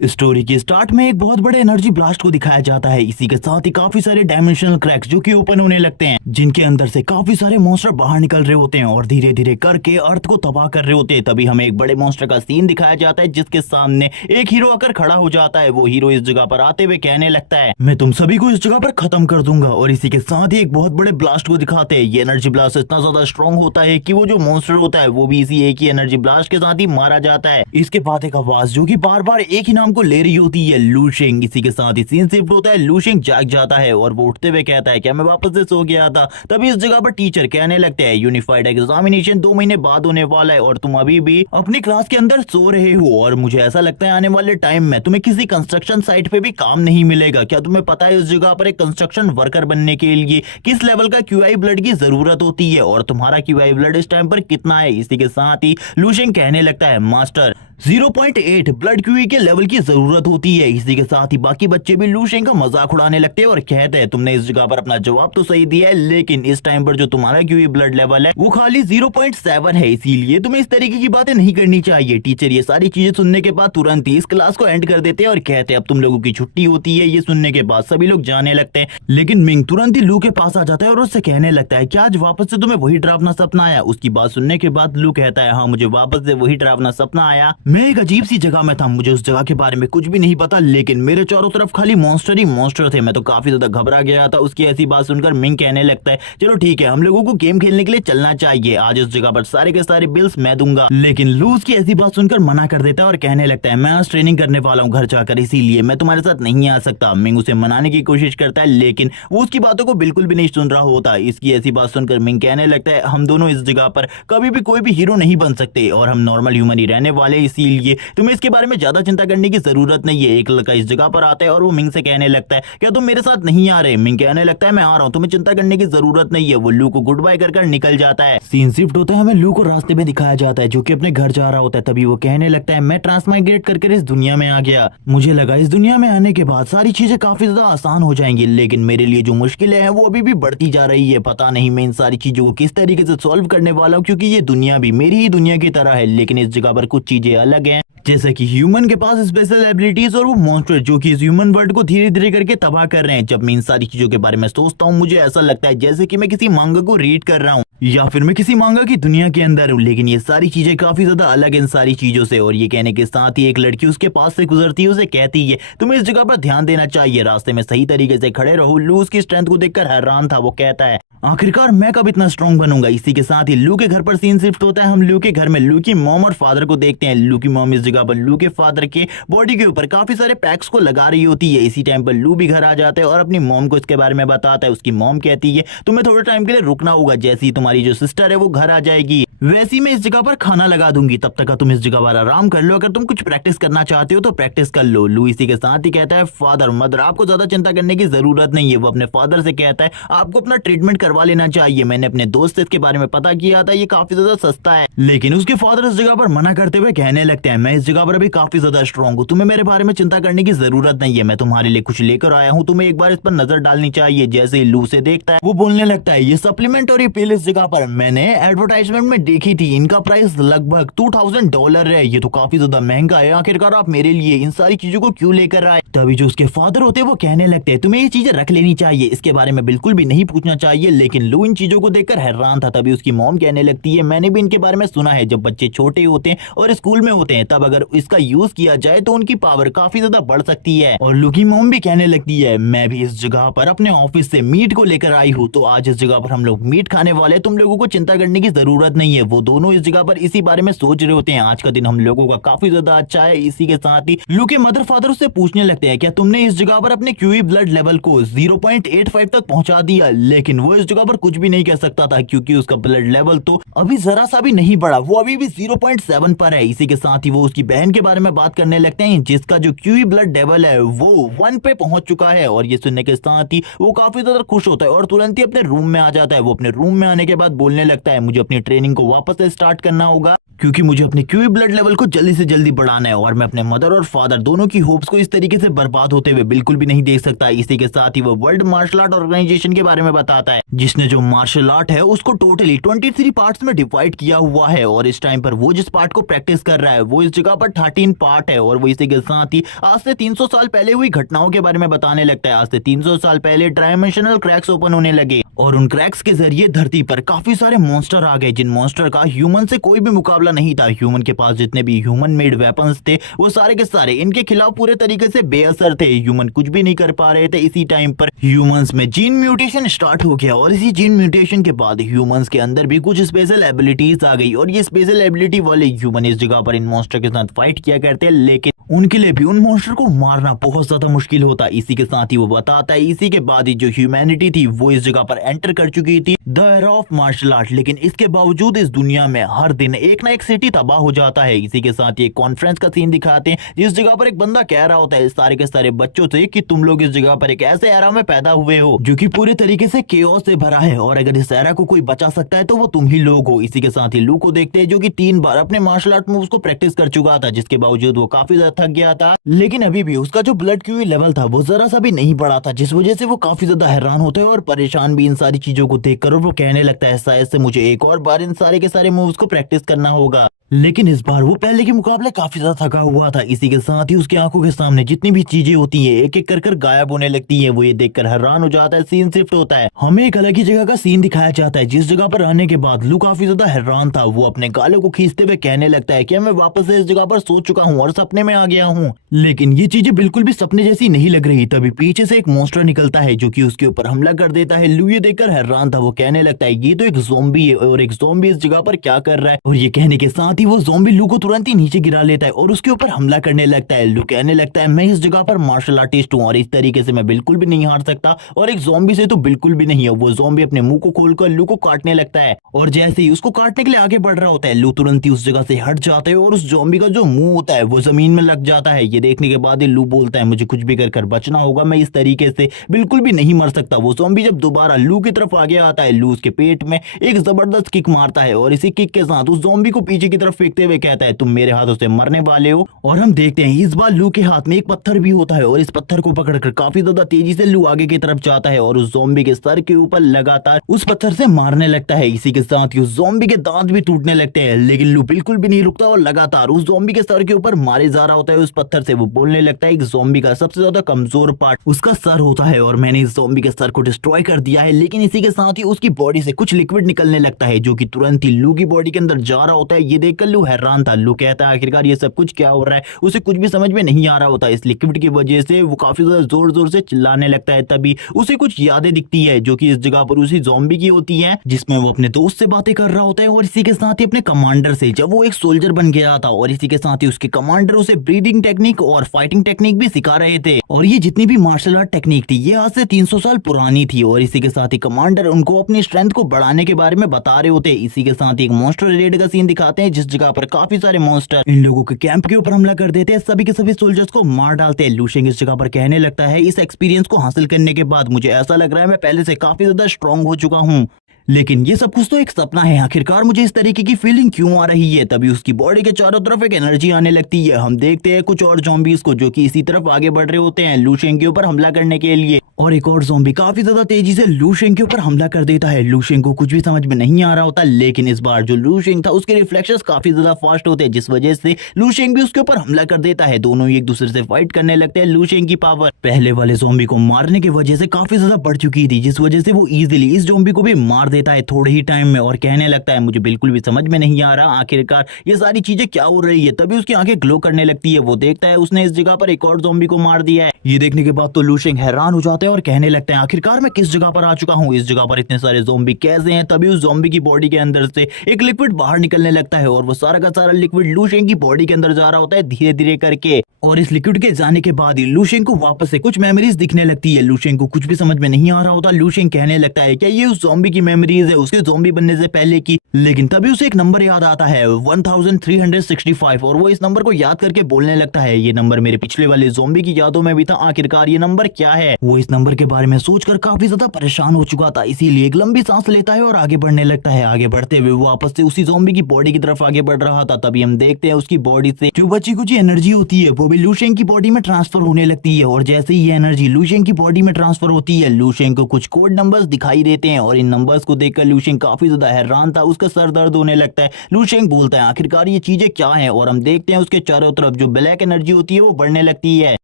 Story की start में एक बहुत बड़े एनर्जी ब्लास्ट को दिखाया जाता है। इसी के साथ ही काफी सारे डायमेंशनल क्रैक्स जो कि ओपन होने लगते हैं, जिनके अंदर से काफी सारे मॉन्स्टर बाहर निकल रहे होते हैं और धीरे धीरे करके अर्थ को तबाह कर रहे होते हैं। तभी हमें एक बड़े मॉन्स्टर का सीन दिखाया जाता है, जिसके सामने एक हीरो आकर खड़ा हो जाता है। वो हीरो इस जगह पर आते हुए कहने लगता है, मैं तुम सभी को इस जगह पर खत्म कर दूंगा। और इसी के साथ ही एक बहुत बड़े ब्लास्ट को दिखाते हैं। ये एनर्जी ब्लास्ट इतना ज्यादा स्ट्रॉन्ग होता है कि वो जो मॉन्स्टर होता है वो भी इसी एक ही एनर्जी ब्लास्ट के साथ ही मारा जाता है। इसके बाद एक आवाज जो कि बार बार एक ही नाम को ले रही होती है, लू शिंग। इसी के साथ ही सीन शिफ्ट होता है। लू शिंग जाग जाता है और वो उठते हुए कहता है, क्या मैं वापस से सो गया था? तभी इस जगह पर टीचर कहने लगते हैं, यूनिफाइड एग्जामिनेशन 2 महीने बाद होने वाला है और तुम अभी भी अपनी क्लास के अंदर सो रहे हो। और मुझे ऐसा लगता है आने वाले टाइम में तुम्हें किसी कंस्ट्रक्शन साइट पे भी काम नहीं मिलेगा। क्या तुम्हें पता है इस जगह पर एक कंस्ट्रक्शन वर्कर बनने के लिए किस लेवल का क्यूआई ब्लड की जरूरत होती है और तुम्हारा क्यूआई ब्लड इस टाइम पर कितना है? इसी के साथ ही लू शिंग कहने लगता है, मास्टर 0.8 ब्लड क्यूई के लेवल की जरूरत होती है। इसी के साथ ही बाकी बच्चे भी लू शिंग का मजाक उड़ाने लगते हैं और कहते हैं, तुमने इस जगह पर अपना जवाब तो सही दिया है, लेकिन इस टाइम पर जो तुम्हारा क्यूई ब्लड लेवल है वो खाली 0.7 है, इसीलिए तुम्हें इस तरीके की बातें नहीं करनी चाहिए। टीचर ये सारी चीजें सुनने के बाद तुरंत ही इस क्लास को एंड कर देते हैं और कहते हैं, अब तुम लोगों की छुट्टी होती है। ये सुनने के बाद सभी लोग जाने लगते हैं, लेकिन मिंग तुरंत ही लू के पास आ जाता है और उससे कहने लगता है, क्या आज वापस से तुम्हें वही डरावना सपना आया? उसकी बात सुनने के बाद लू कहता है, हाँ मुझे वापस से वही डरावना सपना आया। मैं एक अजीब सी जगह में था, मुझे उस जगह के बारे में कुछ भी नहीं पता, लेकिन मेरे चारों तरफ खाली मॉन्स्टर ही मॉन्स्टर थे। मैं तो काफी ज्यादा घबरा गया था। उसकी ऐसी बात सुनकर मिंग कहने लगता है, चलो ठीक है, हम लोगों को गेम खेलने के लिए चलना चाहिए। आज इस जगह पर सारे के सारे बिल्स मैं दूंगा। लेकिन लू उसकी ऐसी बात सुनकर मना कर देता है और कहने लगता है, मैं आज ट्रेनिंग करने वाला हूँ घर जाकर, इसीलिए मैं तुम्हारे साथ नहीं आ सकता। मिंग उसे मनाने की कोशिश करता है, लेकिन वो उसकी बातों को बिल्कुल भी नहीं सुन रहा होता। इसकी ऐसी बात सुनकर मिंग कहने लगता है, हम दोनों इस जगह पर कभी भी कोई भी हीरो नहीं बन सकते और हम नॉर्मल ह्यूमन ही रहने वाले, इसीलिए तुम्हें इसके बारे में ज्यादा चिंता करने की जरूरत नहीं है। एक लड़का इस जगह पर आता है और वो मिंग से कहने लगता है, क्या तुम मेरे साथ नहीं आ रहे? मिंग कहने लगता है, मैं आ रहा हूँ, तुम्हें चिंता करने की जरूरत नहीं है। वो लू को गुड बाय कर निकल जाता है। सीन शिफ्ट होता है, हमें लू को रास्ते में दिखाया जाता है जो कि अपने घर जा रहा होता है। तभी वो कहने लगता है, मैं ट्रांसमाइग्रेट करके इस दुनिया में आ गया। मुझे लगा इस दुनिया में आने के बाद सारी चीजें काफी ज्यादा आसान हो जाएंगी, लेकिन मेरे लिए जो मुश्किलें हैं वो अभी भी बढ़ती जा रही है। पता नहीं मैं इन सारी चीजों को किस तरीके से सॉल्व करने वाला हूँ, क्योंकि ये दुनिया भी मेरी ही दुनिया की तरह है, लेकिन इस जगह पर कुछ चीजें अलग हैं। जैसे कि ह्यूमन के पास स्पेशल एबिलिटीज और वो मॉन्स्टर जो कि इस ह्यूमन वर्ल्ड को धीरे धीरे करके तबाह कर रहे हैं। जब मैं इन सारी चीजों के बारे में सोचता हूँ, मुझे ऐसा लगता है जैसे कि मैं किसी मांगा को रीड कर रहा हूँ या फिर मैं किसी मांगा की दुनिया के अंदर हूँ। लेकिन ये सारी चीजें काफी ज्यादा अलग है इन सारी चीजों से। और ये कहने के साथ ही एक लड़की उसके पास से गुजरती है, उसे कहती है, तुम्हें इस जगह पर ध्यान देना चाहिए, रास्ते में सही तरीके से खड़े रहो। लू उसकी स्ट्रेंथ को देखकर हैरान था। वो कहता है, आखिरकार मैं कब इतना स्ट्रॉन्ग बनूंगा? इसी के साथ ही लू के घर पर सीन शिफ्ट होता है। हम लू के घर में लू की मॉम और फादर को देखते हैं। लू की मॉम इस जगह पर लू के फादर के बॉडी के ऊपर काफी सारे पैक्स को लगा रही होती है। इसी टाइम पर लू भी घर आ जाता है और अपनी मॉम को इसके बारे में बताता है। उसकी मॉम कहती है, तुम्हें थोड़े टाइम के लिए रुकना होगा, जैसे ही तुम्हारी जो सिस्टर है वो घर आ जाएगी वैसी मैं इस जगह पर खाना लगा दूंगी, तब तक तुम इस जगह पर आराम कर लो। अगर तुम कुछ प्रैक्टिस करना चाहते हो तो प्रैक्टिस कर लो। लू इसी के साथ ही कहता है, फादर मदर आपको ज्यादा चिंता करने की जरूरत नहीं है। वो अपने फादर से कहता है, आपको अपना ट्रीटमेंट करवा लेना चाहिए, मैंने अपने दोस्त से इसके बारे में पता किया था, ये काफी ज्यादा सस्ता है। लेकिन उसके फादर इस जगह पर मना करते हुए कहने लगते हैं, मैं इस जगह पर अभी काफी ज्यादा स्ट्रॉन्ग हूँ, तुम्हें मेरे बारे में चिंता करने की जरूरत नहीं है। मैं तुम्हारे लिए कुछ लेकर आया हूँ, तुम्हें एक बार इस पर नजर डालनी चाहिए। जैसे ही लू से देखता है वो बोलने लगता है, ये सप्लीमेंट और ये पिल इस जगह पर मैंने एडवर्टाइजमेंट में देखी थी, इनका प्राइस लगभग $2000 है, ये तो काफी ज्यादा महंगा है। आखिरकार आप मेरे लिए इन सारी चीजों को क्यों लेकर आए? तभी जो उसके फादर होते हैं वो कहने लगते हैं, तुम्हें ये चीजें रख लेनी चाहिए, इसके बारे में बिल्कुल भी नहीं पूछना चाहिए। लेकिन लू इन चीजों को देखकर हैरान था। तभी उसकी मॉम कहने लगती है, मैंने भी इनके बारे में सुना है, जब बच्चे छोटे होते हैं और स्कूल में होते हैं तब अगर इसका यूज किया जाए तो उनकी पावर काफी ज्यादा बढ़ सकती है। और लू की मॉम भी कहने लगती है, मैं भी इस जगह पर अपने ऑफिस से मीट को लेकर आई हूँ, तो आज इस जगह पर हम लोग मीट खाने वाले, तुम लोगों को चिंता करने की जरूरत नहीं है। वो दोनों इस जगह पर इसी बारे में सोच रहे होते हैं। आज का दिन हम लोगों का काफी ज्यादा अच्छा है। इसी के साथ ही लू के मदर फादर उससे पूछने लगते हैं, क्या तुमने इस जगह पर अपने क्यूई ब्लड लेवल को 0.85 तक पहुंचा दिया? लेकिन वो इस जगह पर कुछ भी नहीं कह सकता था, क्योंकि उसका ब्लड लेवल तो अभी जरा सा भी नहीं बढ़ा, वो अभी भी 0.7 पर है। इसी के साथ ही वो उसकी बहन के बारे में बात करने लगते हैं, जिसका जो क्यूई ब्लड लेवल है वो 1 पे पहुंच चुका है। और ये सुनने के साथ ही वो काफी ज्यादा खुश होता है और तुरंत ही अपने रूम में आ जाता है। वो अपने रूम में आने के बाद बोलने लगता है, मुझे अपनी ट्रेनिंग को को वापस से स्टार्ट करना होगा, क्योंकि मुझे अपने क्यूई ब्लड लेवल को जल्दी से जल्दी बढ़ाना है और मैं अपने मदर और फादर दोनों की होप्स को इस तरीके से बर्बाद होते हुए बिल्कुल भी नहीं देख सकता। इसी के साथ ही वो वर्ल्ड मार्शल आर्ट ऑर्गेनाइजेशन के बारे में बताता है, जिसने जो मार्शल आर्ट है उसको टोटली 23 पार्ट्स में डिवाइड किया हुआ है और इस टाइम पर वो जिस पार्ट को प्रैक्टिस कर रहा है वो इस जगह पर 13 पार्ट है। और वो इसी के साथ ही आज से 300 साल पहले हुई घटनाओं के बारे में बताने लगता है। आज से 300 साल पहले डायमेंशनल क्रैक्स ओपन होने लगे और उन क्रैक्स के जरिए धरती पर काफी सारे मॉन्स्टर आ गए, जिन मॉन्स्टर का ह्यूमन से कोई भी मुकाबला नहीं था। ह्यूमन के पास जितने भी ह्यूमन मेड वेपन्स थे वो सारे के सारे इनके खिलाफ पूरे तरीके से बेअसर थे। ह्यूमन कुछ भी नहीं कर पा रहे थे। इसी टाइम पर ह्यूमंस में जीन म्यूटेशन स्टार्ट हो गया और इसी जीन म्यूटेशन के बाद ह्यूमंस के अंदर भी कुछ स्पेशल एबिलिटीज आ गई और ये स्पेशल एबिलिटी वाले ह्यूमन इस जगह पर इन मॉन्स्टर के साथ फाइट किया करते हैं, लेकिन उनके लिए भी उन मॉन्स्टर को मारना बहुत ज्यादा मुश्किल होता। इसी के साथ ही वो बताता है इसी के बाद ही जो ह्यूमैनिटी थी वो इस जगह पर एंटर कर चुकी थी the era of martial art, लेकिन इसके बावजूद इस दुनिया में हर दिन एक ना एक सिटी तबाह हो जाता है। इसी के साथ ही एक कॉन्फ्रेंस का सीन दिखाते हैं जिस जगह पर एक बंदा कह रहा होता है सारे के सारे बच्चों से कि तुम लोग इस जगह पर एक ऐसे एरा में पैदा हुए हो जो कि पूरे तरीके से केओस से भरा है और अगर इस एरा को कोई बचा सकता है तो वो तुम ही लोग हो। इसी के साथ ही लू को देखते हैं जो कि 3 बार अपने मार्शल आर्ट मूव्स को प्रैक्टिस कर चुका था, जिसके बावजूद वो काफी ज्यादा थक गया था, लेकिन अभी भी उसका जो ब्लड क्यूई लेवल था वो जरा सा भी नहीं बढ़ा था, जिस वजह से वो काफी ज्यादा हैरान होते हैं और परेशान भी इन सारी चीजों को देखकर। और वो कहने लगता है शायद से मुझे एक और बार इन सारे के सारे मूव्स को प्रैक्टिस करना होगा, लेकिन इस बार वो पहले के मुकाबले काफी ज्यादा थका हुआ था। इसी के साथ ही उसकी आंखों के सामने जितनी भी चीजें होती हैं एक एक कर गायब होने लगती हैं। वो ये देखकर हैरान हो जाता है। सीन शिफ्ट होता है, हमें एक अलग ही जगह का सीन दिखाया जाता है जिस जगह पर आने के बाद लू काफी ज्यादा हैरान था। वो अपने गालों को खींचते हुए कहने लगता है कि मैं वापस से इस जगह पर सो चुका हूँ और सपने में आ गया हूँ, लेकिन ये चीजें बिल्कुल भी सपने जैसी नहीं लग रही। तभी पीछे से एक मॉन्स्टर निकलता है जो कि उसके ऊपर हमला कर देता है। लू ये देखकर हैरान था। वो कहने लगता है ये तो एक ज़ॉम्बी है और एक ज़ॉम्बी इस जगह पर क्या कर रहा है। और ये कहने के साथ ही वो ज़ॉम्बी लू को तुरंत ही नीचे गिरा लेता है और उसके ऊपर हमला करने लगता है। लू कहने लगता है मैं इस जगह पर मार्शल आर्टिस्ट हूँ और इस तरीके से मैं बिल्कुल भी नहीं हार सकता और एक ज़ॉम्बी से तो बिल्कुल भी नहीं है। वो ज़ॉम्बी अपने मुंह को खोलकर लू को काटने लगता है और जैसे ही उसको काटने के लिए आगे बढ़ रहा होता है लू तुरंत ही उस जगह से हट जाता है और उस ज़ॉम्बी का जो मुंह होता है वो जमीन में लग जाता है। ये देखने के बाद ही लू बोलता है मुझे कुछ भी कर बचना होगा, मैं इस तरीके से बिल्कुल भी नहीं मर सकता। वो ज़ॉम्बी जब दोबारा लू की तरफ आगे आता है लू उसके पेट में एक जबरदस्त किक मारता है और इसी किक के साथ उस ज़ॉम्बी को पीछे की तरफ फेंकते हुए कहता है तुम मेरे हाथों से मरने वाले हो। और हम देखते हैं इस बार लू के हाथ में एक पत्थर भी होता है और इस पत्थर को पकड़कर काफी ज्यादा तेजी से लू आगे की तरफ जाता है और उस ज़ॉम्बी के सर के ऊपर लगातार उस पत्थर से मारने लगता है। इसी के साथ ही उस ज़ॉम्बी के दांत भी टूटने लगते हैं, लेकिन लू बिल्कुल भी नहीं रुकता और लगातार उस ज़ॉम्बी के सर के ऊपर मारे जा रहा होता है उस पत्थर से। वो बोलने लगता है एक ज़ॉम्बी का सबसे ज्यादा कमजोर पार्ट उसका सर होता है और मैंने इस ज़ॉम्बी के सर को डिस्ट्रॉय कर दिया है। लेकिन इसी के साथ ही उसकी बॉडी से कुछ लिक्विड निकलने लगता है जो कि तुरंत ही लू की बॉडी के अंदर जा रहा होता है। ये देखकर लू हैरान था। लू कहता है आखिरकार ये सब कुछ क्या हो रहा है, उसे कुछ भी समझ में नहीं आ रहा होता। इस लिक्विड की वजह से वो काफी ज्यादा जोर जोर से चिल्लाने लगता है। तभी उसे कुछ यादें दिखती है जो कि इस जगह पर उसी ज़ॉम्बी की होती हैं, जिसमें वो अपने दोस्त से बातें कर रहा होता है और इसी के साथ ही अपने कमांडर से, जब वो एक सोल्जर बन गया था। और इसी के साथ ही उसके कमांडर उसे ब्रीडिंग टेक्निक और फाइटिंग टेक्निक भी सिखा रहे थे और ये जितनी भी मार्शल आर्ट टेक्निक थी ये आज से 300 साल पुरानी थी। और इसी के साथ ही कमांडर उनको अपनी स्ट्रेंथ को बढ़ाने के बारे में बता रहे होते। इसी के साथ ही एक मॉन्स्टर रेड का सीन दिखाते हैं जिस जगह पर काफी सारे मॉन्स्टर इन लोगों के कैंप के ऊपर हमला कर देते हैं, सभी के सभी सोल्जर्स को मार डालते हैं। लू शेंग इस जगह पर कहने लगता है इस एक्सपीरियंस को हासिल करने के बाद मुझे ऐसा लग रहा है मैं पहले से काफी ज्यादा स्ट्रांग हो चुका हूँ, लेकिन ये सब कुछ तो एक सपना है। आखिरकार मुझे इस तरीके की फीलिंग क्यों आ रही है। तभी उसकी बॉडी के चारों तरफ एक एनर्जी आने लगती है। हम देखते हैं कुछ और ज़ॉम्बीज को जो कि इसी तरफ आगे बढ़ रहे होते हैं लू शेंग के ऊपर हमला करने के लिए और एक और ज़ॉम्बी काफी ज्यादा तेजी से लू शेंग के ऊपर हमला कर देता है। लू शेंग को कुछ भी समझ में नहीं आ रहा होता, लेकिन इस बार जो लू शेंग था उसके रिफ्लेक्शंस काफी ज्यादा फास्ट होते हैं जिस वजह से लू शेंग भी उसके ऊपर हमला कर देता है। दोनों ही एक दूसरे से फाइट करने लगते हैं। लू शेंग की पावर पहले वाले ज़ॉम्बी को मारने की वजह से काफी ज्यादा बढ़ चुकी थी, जिस वजह से वो इजीली इस ज़ॉम्बी को भी मार देता है थोड़े ही टाइम में और कहने लगता है मुझे बिल्कुल भी समझ में नहीं आ रहा आखिरकार ये सारी चीजें क्या हो रही है। तभी उसकी आंखें ग्लो करने लगती है। वो देखता है उसने इस जगह पर एक और ज़ॉम्बी को मार दिया है। ये देखने के बाद तो लू शेंग हैरान हो जाते हैं और कहने लगते हैं आखिरकार मैं किस जगह पर आ चुका हूँ, इस जगह पर इतने सारे ज़ॉम्बी कैसे हैं। तभी उस ज़ॉम्बी की बॉडी के अंदर से एक लिक्विड बाहर निकलने लगता है और वो सारा का सारा लिक्विड लू शेंग की बॉडी के अंदर जा रहा होता है धीरे धीरे करके। और इस लिक्विड के जाने के बाद ही लू शेंग को वापस से कुछ मेमोरीज दिखने लगती है। लू शेंग को कुछ भी समझ में नहीं आ रहा होता। लू शेंग कहने लगता है क्या ये उस ज़ॉम्बी की मेमोरीज है उसके ज़ॉम्बी बनने से पहले की, लेकिन तभी उसे एक नंबर याद आता है 1365 और वो इस नंबर को याद करके बोलने लगता है ये नंबर मेरे पिछले वाले ज़ॉम्बी की यादों में भी था, आखिरकार ये नंबर क्या है। वो इस नंबर के बारे में सोचकर काफी ज्यादा परेशान हो चुका था, इसीलिए एक लंबी सांस लेता है और आगे बढ़ने लगता है। आगे बढ़ते हुए वो वापस से उसी ज़ॉम्बी की बॉडी की तरफ आगे बढ़ रहा था। तभी हम देखते हैं उसकी बॉडी से जो बची कुछ एनर्जी होती है वो भी लू शेंग की बॉडी में ट्रांसफर होने लगती है और जैसे ही ये एनर्जी लू शेंग की बॉडी में ट्रांसफर होती है लू शेंग को कुछ कोड नंबर्स दिखाई देते हैं और इन नंबर्स को देखकर लू शेंग काफी ज्यादा हैरान था, उसका सर दर्द होने लगता है। लू शेंग बोलता है आखिरकार ये चीजें क्या हैं और हम देखते हैं उसके चारों तरफ जो ब्लैक एनर्जी होती है वो बढ़ने लगती है।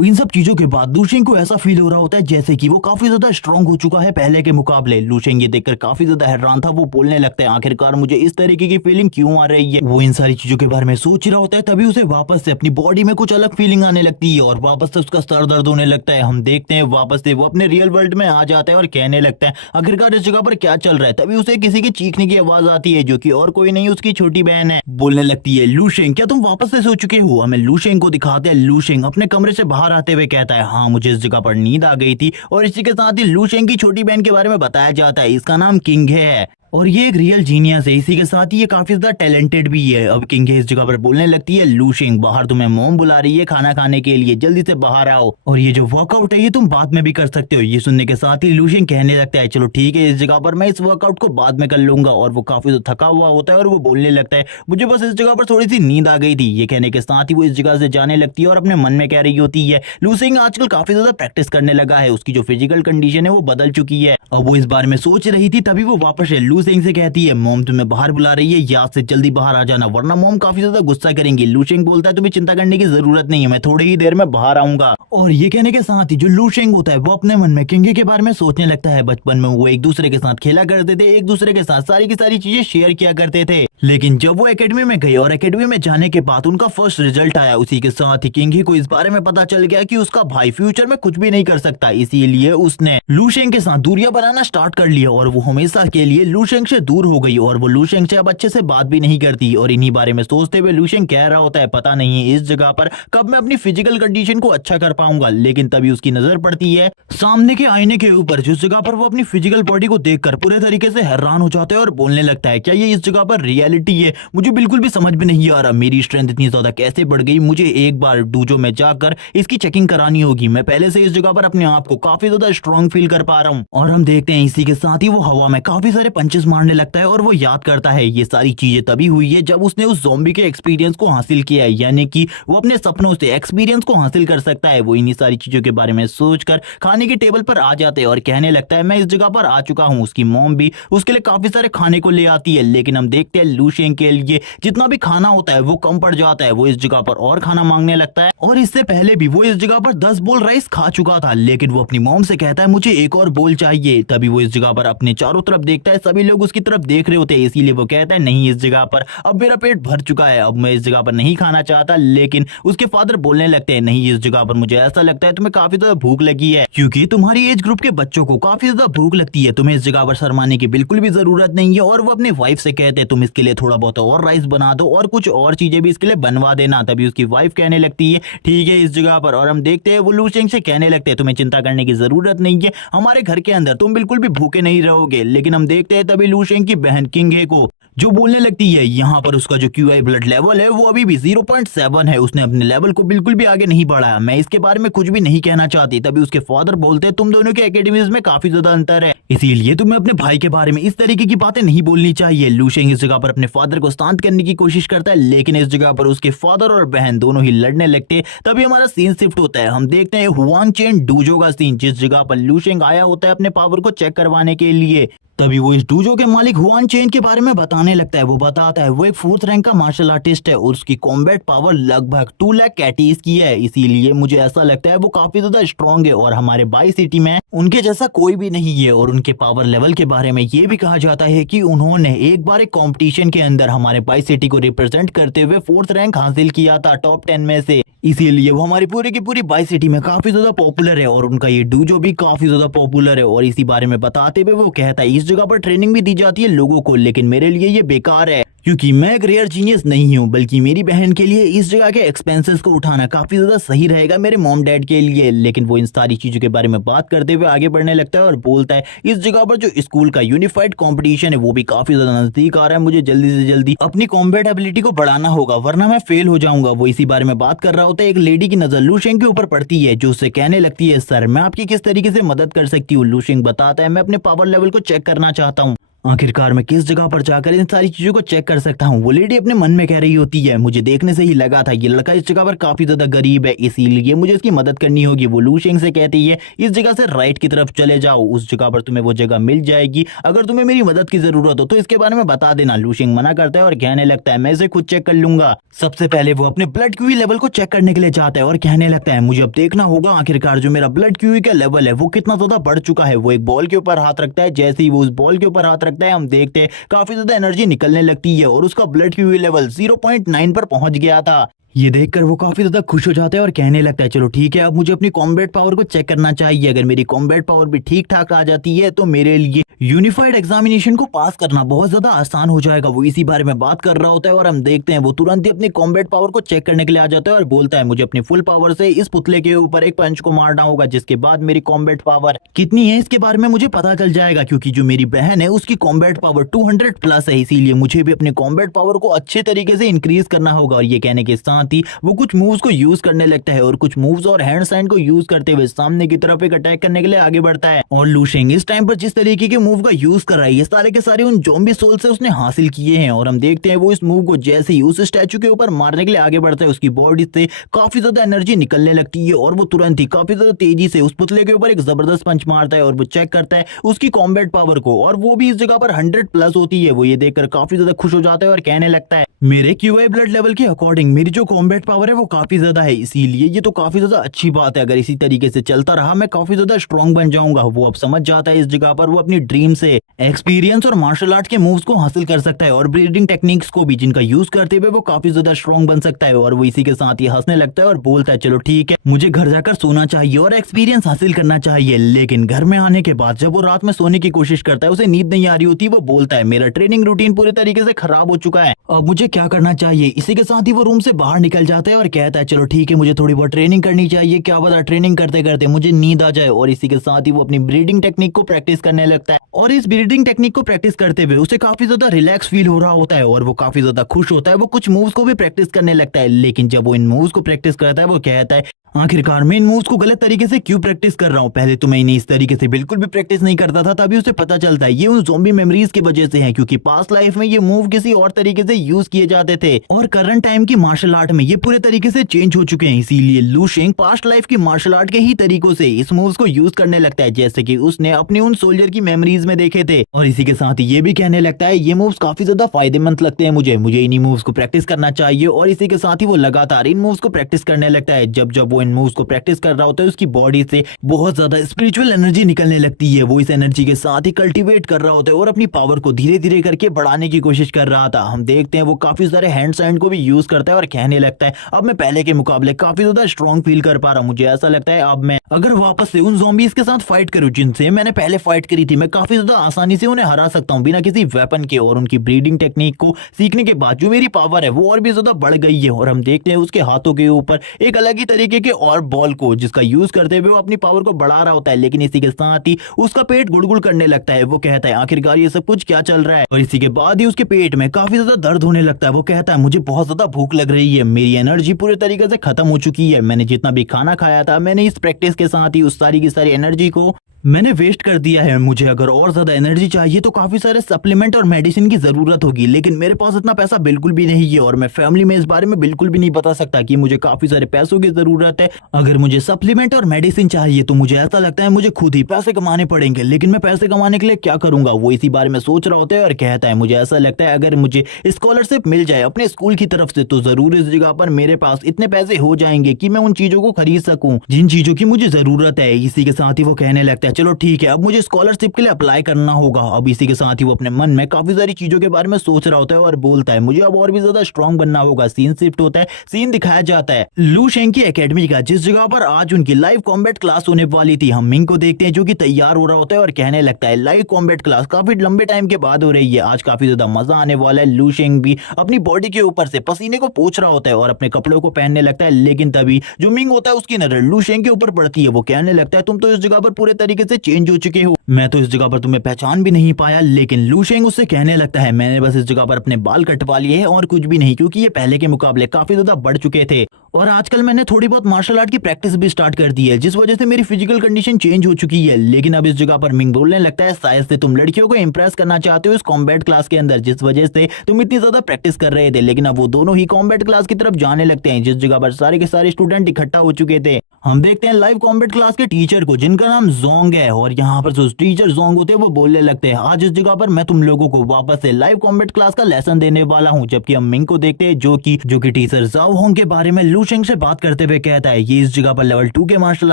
इन सब चीजों के बाद लू शेंग को ऐसा फील हो रहा होता है जैसे कि वो काफी ज्यादा स्ट्रांग हो चुका है पहले के मुकाबले। लू शेंग ये देखकर काफी ज्यादा हैरान था, वो बोलने लगता है आखिरकार मुझे इस तरीके की फीलिंग क्यों आ रही है। वो इन सारी चीजों के बारे में सोच रहा होता है तभी उसे वापस से अपनी बॉडी में कुछ अलग फीलिंग आने लगती है और वापस से उसका सर दर्द होने लगता है। हम देखते हैं वापस से वो अपने रियल वर्ल्ड में आ जाता है और कहने लगता है आखिरकार इस जगह पर क्या चल रहा है। तभी उसे किसी के चीखने की आवाज आती है जो कि और कोई नहीं उसकी छोटी बहन है। बोलने लगती है लू शेंग क्या तुम वापस से सो चुके हो। हमें लू शेंग को दिखाते हैं। लू शेंग अपने कमरे से बाहर आते हुए कहता है हाँ मुझे इस जगह पर नींद आ गई थी और इसी के साथ ही लू शेंग की छोटी बहन के बारे में बताया जाता है, इसका नाम किंग है और ये एक रियल जीनियस है, इसी के साथ ही ये काफी ज्यादा टैलेंटेड भी है। अब किंग इस जगह पर बोलने लगती है लू शेंग बाहर तुम्हें मॉम बुला रही है खाना खाने के लिए, जल्दी से बाहर आओ और ये जो वर्कआउट है ये तुम बाद में भी कर सकते हो। ये सुनने के साथ ही लू शेंग कहने लगता है चलो ठीक है इस जगह पर मैं इस वर्कआउट को बाद में कर लूंगा और वो काफी ज्यादा थका हुआ होता है और वो बोलने लगता है मुझे बस इस जगह पर थोड़ी सी नींद आ गई थी। ये कहने के साथ ही वो इस जगह से जाने लगती है और अपने मन में कह रही होती है लू शेंग आजकल काफी ज्यादा प्रैक्टिस करने लगा है, उसकी जो फिजिकल कंडीशन है वो बदल चुकी है। अब वो इस बारे में सोच रही थी तभी वो वापस से लू शेंग से कहती है मॉम तुम्हें बाहर बुला रही है, याद से जल्दी बाहर आ जाना वरना मॉम काफी ज्यादा गुस्सा करेंगी। लू शेंग बोलता है तुम्हें चिंता करने की जरूरत नहीं है, मैं थोड़ी ही देर में बाहर आऊंगा। और ये कहने के साथ ही जो लू शेंग होता है वो अपने मन में किंग के बारे में सोचने लगता है। बचपन में वो एक दूसरे के साथ खेला करते थे, एक दूसरे के साथ सारी की सारी चीजें शेयर किया करते थे, लेकिन जब वो एकेडमी में गए और एकेडमी में जाने के बाद उनका फर्स्ट रिजल्ट आया उसी के साथ ही किंग को इस बारे में पता चल गया कि उसका भाई फ्यूचर में कुछ भी नहीं कर सकता, इसीलिए उसने लू शेंग के साथ दूरियां बनाना स्टार्ट कर लिया और वो हमेशा के लिए लू शेंग से दूर हो गई और वो लू शेंग से अब अच्छे से बात भी नहीं करती। और इन्हीं बारे में सोचते हुए लू शेंग कह रहा होता है पता नहीं इस जगह पर कब मैं अपनी फिजिकल कंडीशन को अच्छा कर पाऊंगा। लेकिन तभी उसकी नजर पड़ती है सामने के आईने के ऊपर जिस जगह पर वो अपनी फिजिकल बॉडी को देखकर पूरे तरीके से हैरान हो जाता है और बोलने लगता है क्या ये इस जगह पर रियलिटी है, मुझे बिल्कुल भी समझ में नहीं आ रहा, मेरी स्ट्रेंथ इतनी ज्यादा कैसे बढ़ गई, मुझे एक बार डूजो में जाकर इसकी चेकिंग करानी होगी, मैं पहले से इस जगह पर अपने आप को काफी ज्यादा स्ट्रांग फील कर पा रहा हूँ। और हम देखते हैं इसी के साथ ही वो हवा में काफी सारे पंचेस मारने लगता है और वो याद करता है ये सारी चीजें तभी हुई है जब उसने उस ज़ॉम्बी के एक्सपीरियंस को हासिल किया है, यानी कि वो अपने सपनों से एक्सपीरियंस को हासिल कर सकता है। वो इन्हीं सारी चीजों के बारे में सोचकर खाने की टेबल पर आ जाते हैं और कहने लगता है मैं इस जगह पर आ चुका हूँ। उसकी मॉम भी उसके लिए काफी सारे खाने को ले आती है, लेकिन हम देखते हैं लू शेंग के लिए जितना भी खाना होता है वो कम पड़ जाता है। वो इस जगह पर और खाना मांगने लगता है और इससे पहले भी वो इस जगह पर 10 बोल राइस खा चुका था, लेकिन वो अपनी मॉम से कहता है मुझे एक और बोल चाहिए। तभी वो इस जगह पर अपने चारों तरफ देखता है, सभी लोग उसकी तरफ देख रहे होते हैं, इसीलिए वो कहता है नहीं इस जगह पर अब मेरा पेट भर चुका है, अब मैं इस जगह पर नहीं खाना चाहता। लेकिन उसके फादर बोलने लगते हैं नहीं इस जगह पर मुझे ऐसा लगता है तुम्हें काफी ज्यादा भूख लगी है, क्योंकि तुम्हारी एज ग्रुप के बच्चों को काफी ज्यादा भूख लगती है, तुम्हें इस जगह पर शर्माने की बिल्कुल भी जरूरत नहीं है। और वो अपने वाइफ से कहते हैं तुम इसके लिए थोड़ा बहुत और राइस बना दो और कुछ और चीजें भी इसके लिए बनवा देना। तभी उसकी वाइफ कहने लगती है ठीक है इस जगह पर। और हम देखते हैं वो लू शेंग से कहने लगते हैं तुम्हें चिंता करने की जरूरत नहीं है, हमारे घर के अंदर तुम बिल्कुल भी भूखे नहीं रहोगे। लेकिन हम देखते हैं तभी लू शेंग की बहन किंग को जो बोलने लगती है यहाँ पर उसका जो QI ब्लड लेवल है वो अभी भी 0.7 है, उसने अपने लेवल को बिल्कुल भी आगे नहीं बढ़ाया, मैं इसके बारे में कुछ भी नहीं कहना चाहती। तभी उसके फादर बोलते हैं तुम दोनों के एकेडमीज में काफी ज्यादा अंतर है, इसीलिए तुम्हें अपने भाई के बारे में इस तरीके की बातें नहीं बोलनी चाहिए। लू शेंग इस जगह पर अपने फादर को शांत करने की कोशिश करता है, लेकिन इस जगह पर उसके फादर और बहन दोनों ही लड़ने लगते हैं। तभी हमारा सीन शिफ्ट होता है, हम देखते हैं हुआन चेन डूजो का सीन, जिस जगह पर लू शेंग आया होता है अपने पावर को चेक करवाने के लिए। तभी वो इस डूजो के मालिक हुआन चेन के बारे में बताने लगता है। वो बताता है वो एक 4th रैंक का मार्शल आर्टिस्ट है और उसकी कॉम्बैट पावर लगभग 2 लाख कैटीज की है, इसीलिए मुझे ऐसा लगता है वो काफी ज्यादा स्ट्रॉन्ग है और हमारे बाई सिटी में उनके जैसा कोई भी नहीं है। और उनके पावर लेवल के बारे में ये भी कहा जाता है कि उन्होंने एक बार एक कॉम्पिटिशन के अंदर हमारे बाई सिटी को रिप्रेजेंट करते हुए 4th रैंक हासिल किया था टॉप 10 में से, इसीलिए वो हमारी पूरी की पूरी बाई सिटी में काफी ज्यादा पॉपुलर है और उनका ये डूजो भी काफी ज्यादा पॉपुलर है। और इसी बारे में बताते हुए वो कहता है इस जगह पर ट्रेनिंग भी दी जाती है लोगों को, लेकिन मेरे लिए ये बेकार है, क्योंकि मैं एक रेयर जीनियस नहीं हूँ, बल्कि मेरी बहन के लिए इस जगह के एक्सपेंसेस को उठाना काफी ज्यादा सही रहेगा मेरे मॉम डैड के लिए। लेकिन वो इन सारी चीजों के बारे में बात करते हुए आगे बढ़ने लगता है और बोलता है इस जगह पर जो स्कूल का यूनिफाइड कंपटीशन है वो भी काफी ज्यादा नजदीक आ रहा है, मुझे जल्दी से जल्दी अपनी कॉम्बैट एबिलिटी को बढ़ाना होगा वरना मैं फेल हो जाऊंगा। वो इसी बारे में बात कर रहा होता है, एक लेडी की नजर लूशेंग के ऊपर पड़ती है जो उससे कहने लगती है सर मैं आपकी किस तरीके से मदद कर सकती हूँ। लूशेंग बताता है मैं अपने पावर लेवल को चेक करना चाहता हूँ, आखिरकार मैं किस जगह पर जाकर इन सारी चीजों को चेक कर सकता हूँ। वो लेडी अपने मन में कह रही होती है मुझे देखने से ही लगा था ये लड़का इस जगह पर काफी ज्यादा गरीब है, इसीलिए मुझे इसकी मदद करनी होगी। वो लूशेंग से कहती है इस जगह से राइट की तरफ चले जाओ, उस जगह पर तुम्हें वो जगह मिल जाएगी, अगर तुम्हें मेरी मदद की जरूरत हो तो इसके बारे में बता देना। लूशेंग मना करता है और कहने लगता है मैं इसे खुद चेक कर लूंगा। सबसे पहले वो अपने ब्लड क्यूई लेवल को चेक करने के लिए जाता है और कहने लगता है मुझे अब देखना होगा आखिरकार जो मेरा ब्लड क्यूई का लेवल है वो कितना ज्यादा बढ़ चुका है। वो एक बॉल के ऊपर हाथ रखता है, जैसे ही वो उस बॉल के ऊपर हाथ रखता है हम देखते हैं काफी ज्यादा एनर्जी निकलने लगती है और उसका ब्लड क्यूई लेवल 0.9 पर पहुंच गया था। ये देखकर वो काफी ज्यादा खुश हो जाता है और कहने लगता है चलो ठीक है अब मुझे अपनी कॉम्बैट पावर को चेक करना चाहिए, अगर मेरी कॉम्बैट पावर भी ठीक ठाक आ जाती है तो मेरे लिए यूनिफाइड एग्जामिनेशन को पास करना बहुत ज्यादा आसान हो जाएगा। वो इसी बारे में बात कर रहा होता है और हम देखते हैं वो तुरंत ही अपनी कॉम्बैट पावर को चेक करने के लिए आ जाता है और बोलता है मुझे अपनी फुल पावर से इस पुतले के ऊपर एक पंच को मारना होगा, जिसके बाद मेरी कॉम्बैट पावर कितनी है इसके बारे में मुझे पता चल जाएगा, क्योंकि जो मेरी बहन है उसकी कॉम्बैट पावर 200 प्लस है, इसीलिए मुझे भी अपने कॉम्बैट पावर को अच्छे तरीके से इंक्रीज करना होगा। और ये कहने के साथ ही वो कुछ मूव्स को यूज करने लगता है और कुछ मूव्स और हैंड साइन को यूज करते हुए सामने की तरफ एक अटैक करने के लिए आगे बढ़ता है। और लूशेंग इस टाइम पर जिस तरीके के मूव का यूज कर रहा है ये सारे के सारे उन ज़ॉम्बी सोल से उसने हासिल किए हैं। और हम देखते हैं वो इस मूव को जैसे ही उस स्टैचू के ऊपर मारने के लिए आगे बढ़ता है उसकी बॉडी से काफी ज्यादा एनर्जी निकलने लगती है और वो तुरंत ही काफी ज्यादा तेजी से उस पुतले के ऊपर एक जबरदस्त पंच मारता है और वो चेक करता है उसकी कॉम्बैट पावर को और वो भी इस जगह पर 100 प्लस होती है। वो ये देखकर काफी ज्यादा खुश हो जाता है और कहने लगता है मेरे क्यूआई ब्लड लेवल के अकॉर्डिंग मेरी जो कॉम्बैट पावर है वो काफी ज्यादा है, इसीलिए ये तो काफी ज्यादा अच्छी बात है, अगर इसी तरीके से चलता रहा मैं काफी ज्यादा स्ट्रॉन्ग बन जाऊंगा। वो अब समझ जाता है इस जगह पर वो अपनी ड्रीम से एक्सपीरियंस और मार्शल आर्ट के मूव्स को हासिल कर सकता है और ब्रीडिंग टेक्निक्स को भी, जिनका यूज करते हुए वो काफी ज्यादा स्ट्रॉन्ग बन सकता है। और वो इसी के साथ ही हंसने लगता है और बोलता है चलो ठीक है मुझे घर जाकर सोना चाहिए और एक्सपीरियंस हासिल करना चाहिए। लेकिन घर में आने के बाद जब वो रात में सोने की कोशिश करता है उसे नींद नहीं आ रही होती, वो बोलता है मेरा ट्रेनिंग रूटीन पूरी तरीके से खराब हो चुका है, अब मुझे क्या करना चाहिए। इसी के साथ ही वो रूम से बाहर निकल जाता है और कहता है चलो ठीक है मुझे थोड़ी बहुत ट्रेनिंग करनी चाहिए, क्या पता ट्रेनिंग करते करते मुझे नींद आ जाए। और इसी के साथ ही वो अपनी ब्रीडिंग टेक्निक को प्रैक्टिस करने लगता है और इस ब्रीडिंग टेक्निक को प्रैक्टिस करते हुए उसे काफी ज्यादा रिलैक्स फील हो रहा होता है और वो काफी ज्यादा खुश होता है। वो कुछ मूव्स को भी प्रैक्टिस करने लगता है, लेकिन जब वो इन मूव्स को प्रैक्टिस करता है वो कहता है आखिरकार मैं इन मूव्स को गलत तरीके से क्यों प्रैक्टिस कर रहा हूँ, पहले तो मैं इन्हें इस तरीके से बिल्कुल भी प्रैक्टिस नहीं करता था, तभी उसे पता चलता है ये उन ज़ॉम्बी मेमोरीज की वजह से है, क्योंकि पास्ट लाइफ में ये मूव किसी और तरीके से यूज किए जाते थे और करंट टाइम की मार्शल आर्ट में ये पूरे तरीके से चेंज हो चुके हैं। इसीलिए लूशेंग पास्ट लाइफ की मार्शल आर्ट के ही तरीकों से इस मूव्स को यूज करने लगता है जैसे कि उसने अपने उन सोल्जर की मेमोरीज में देखे थे। और इसी के साथ ही ये भी कहने लगता है ये मूव्स काफी ज्यादा फायदेमंद लगते हैं मुझे इन्हीं मूव्स को प्रैक्टिस करना चाहिए। और इसी के साथ ही वो लगातार इन मूव्स को प्रैक्टिस करने लगता है। जब जब वो इन मूव्स को प्रैक्टिस कर रहा होता है उसकी बॉडी से बहुत ज्यादा स्पिरिचुअल एनर्जी निकलने लगती है। वो इस एनर्जी के साथ ही कल्टीवेट कर रहा होता है और अपनी पावर को धीरे धीरे करके बढ़ाने की कोशिश कर रहा था। हम देखते हैं वो काफी सारे हैंड साइन को भी यूज करता है और कहने लगता है अब मैं पहले के मुकाबले काफी ज्यादा स्ट्रॉन्ग फील कर पा रहा हूँ, मुझे ऐसा लगता है अब मैं अगर वापस से उन ज़ॉम्बीज के साथ फाइट करूं जिनसे मैंने पहले फाइट करी थी मैं काफी ज्यादा आसानी से उन्हें हरा सकता हूं बिना किसी वेपन के। और उनकी ब्रीडिंग टेक्निक को सीखने के बाद जो मेरी पावर है वो और भी ज्यादा बढ़ गई है। और हम देखते हैं उसके हाथों के ऊपर एक अलग ही तरीके के और बॉल को जिसका यूज करते हुए वो अपनी पावर को बढ़ा रहा होता है, लेकिन इसी के साथ ही उसका पेट गुड़गुड़ करने लगता है। वो कहता है आखिरकार ये सब कुछ क्या चल रहा है। और इसी के बाद ही उसके पेट में काफी ज्यादा दर्द होने लगता है। वो कहता है मुझे बहुत ज्यादा भूख लग रही है, मेरी एनर्जी पूरे तरीके से खत्म हो चुकी है, मैंने जितना भी खाना खाया था मैंने इस प्रैक्टिस के साथ ही उस सारी की सारी एनर्जी को मैंने वेस्ट कर दिया है। मुझे अगर और ज्यादा एनर्जी चाहिए तो काफी सारे सप्लीमेंट और मेडिसिन की जरूरत होगी, लेकिन मेरे पास इतना पैसा बिल्कुल भी नहीं है और मैं फैमिली में इस बारे में बिल्कुल भी नहीं बता सकता कि मुझे काफी सारे पैसों की जरूरत है। अगर मुझे सप्लीमेंट और मेडिसिन चाहिए तो मुझे ऐसा लगता है मुझे खुद ही पैसे कमाने पड़ेंगे, लेकिन मैं पैसे कमाने के लिए क्या करूंगा। वो इसी बारे में सोच रहा होता है और कहता है मुझे ऐसा लगता है अगर मुझे स्कॉलरशिप मिल जाए अपने स्कूल की तरफ से तो जरूर इस जगह पर मेरे पास इतने पैसे हो जाएंगे कि मैं उन चीजों को खरीद सकूं जिन चीजों की मुझे जरूरत है। इसी के साथ ही वो कहने लगता है चलो ठीक है, अब मुझे स्कॉलरशिप के लिए अप्लाई करना होगा। अब इसी के साथ ही वो अपने मन में काफी सारी चीजों के बारे में सोच रहा होता है और बोलता है मुझे अब और भी ज्यादा स्ट्रांग बनना होगा। सीन शिफ्ट होता है, सीन दिखाया जाता है लू शेंग की एकेडमी का, जिस जगह पर आज उनकी लाइव कॉम्बैट क्लास होने वाली थी। हम मिंग को देखते हैं जो कि तैयार हो रहा होता है और कहने लगता है लाइव कॉम्बैट क्लास काफी लंबे टाइम के बाद हो रही है, आज काफी ज्यादा मजा आने वाला है। लू शेंग भी अपनी बॉडी के ऊपर से पसीने को पोंछ रहा होता है और अपने कपड़ों को पहनने लगता है, लेकिन तभी जो मिंग होता है उसकी नजर लू शेंग के ऊपर पड़ती है। वो कहने लगता है तुम तो इस जगह पर पूरे तरीके से चेंज हो चुके हो, मैं तो इस जगह पर तुम्हें पहचान भी नहीं पाया। लेकिन लू शेंग उससे कहने लगता है मैंने बस इस जगह पर अपने बाल कटवा लिए हैं और कुछ भी नहीं, क्योंकि ये पहले के मुकाबले काफी ज्यादा बढ़ चुके थे और आजकल मैंने थोड़ी बहुत मार्शल आर्ट की प्रैक्टिस भी स्टार्ट कर दी है, जिस वजह से मेरी फिजिकल कंडीशन चेंज हो चुकी है। लेकिन अब इस जगह पर मिंग बोलने लगता है शायद से तुम लड़कियों को इंप्रेस करना चाहते हो इस कॉम्बैट क्लास के अंदर, जिस वजह से तुम इतनी ज्यादा प्रैक्टिस कर रहे थे। लेकिन अब वो दोनों ही कॉम्बैट क्लास की तरफ जाने लगते हैं, जिस जगह पर सारे के सारे स्टूडेंट इकट्ठा हो चुके थे। हम देखते हैं लाइव कॉम्बैट क्लास के टीचर को, जिनका नाम जोंग है, और यहाँ पर जो टीचर जोंग होते हैं वो बोलने लगते हैं आज इस जगह पर मैं तुम लोगों को वापस से लाइव कॉम्बैट क्लास का लेसन देने वाला हूँ। जबकि हम मिंग को देखते हैं जो कि टीचर जाओ होंग के बारे में लू शेंग से बात करते हुए कहता है ये इस जगह पर लेवल 2 के मार्शल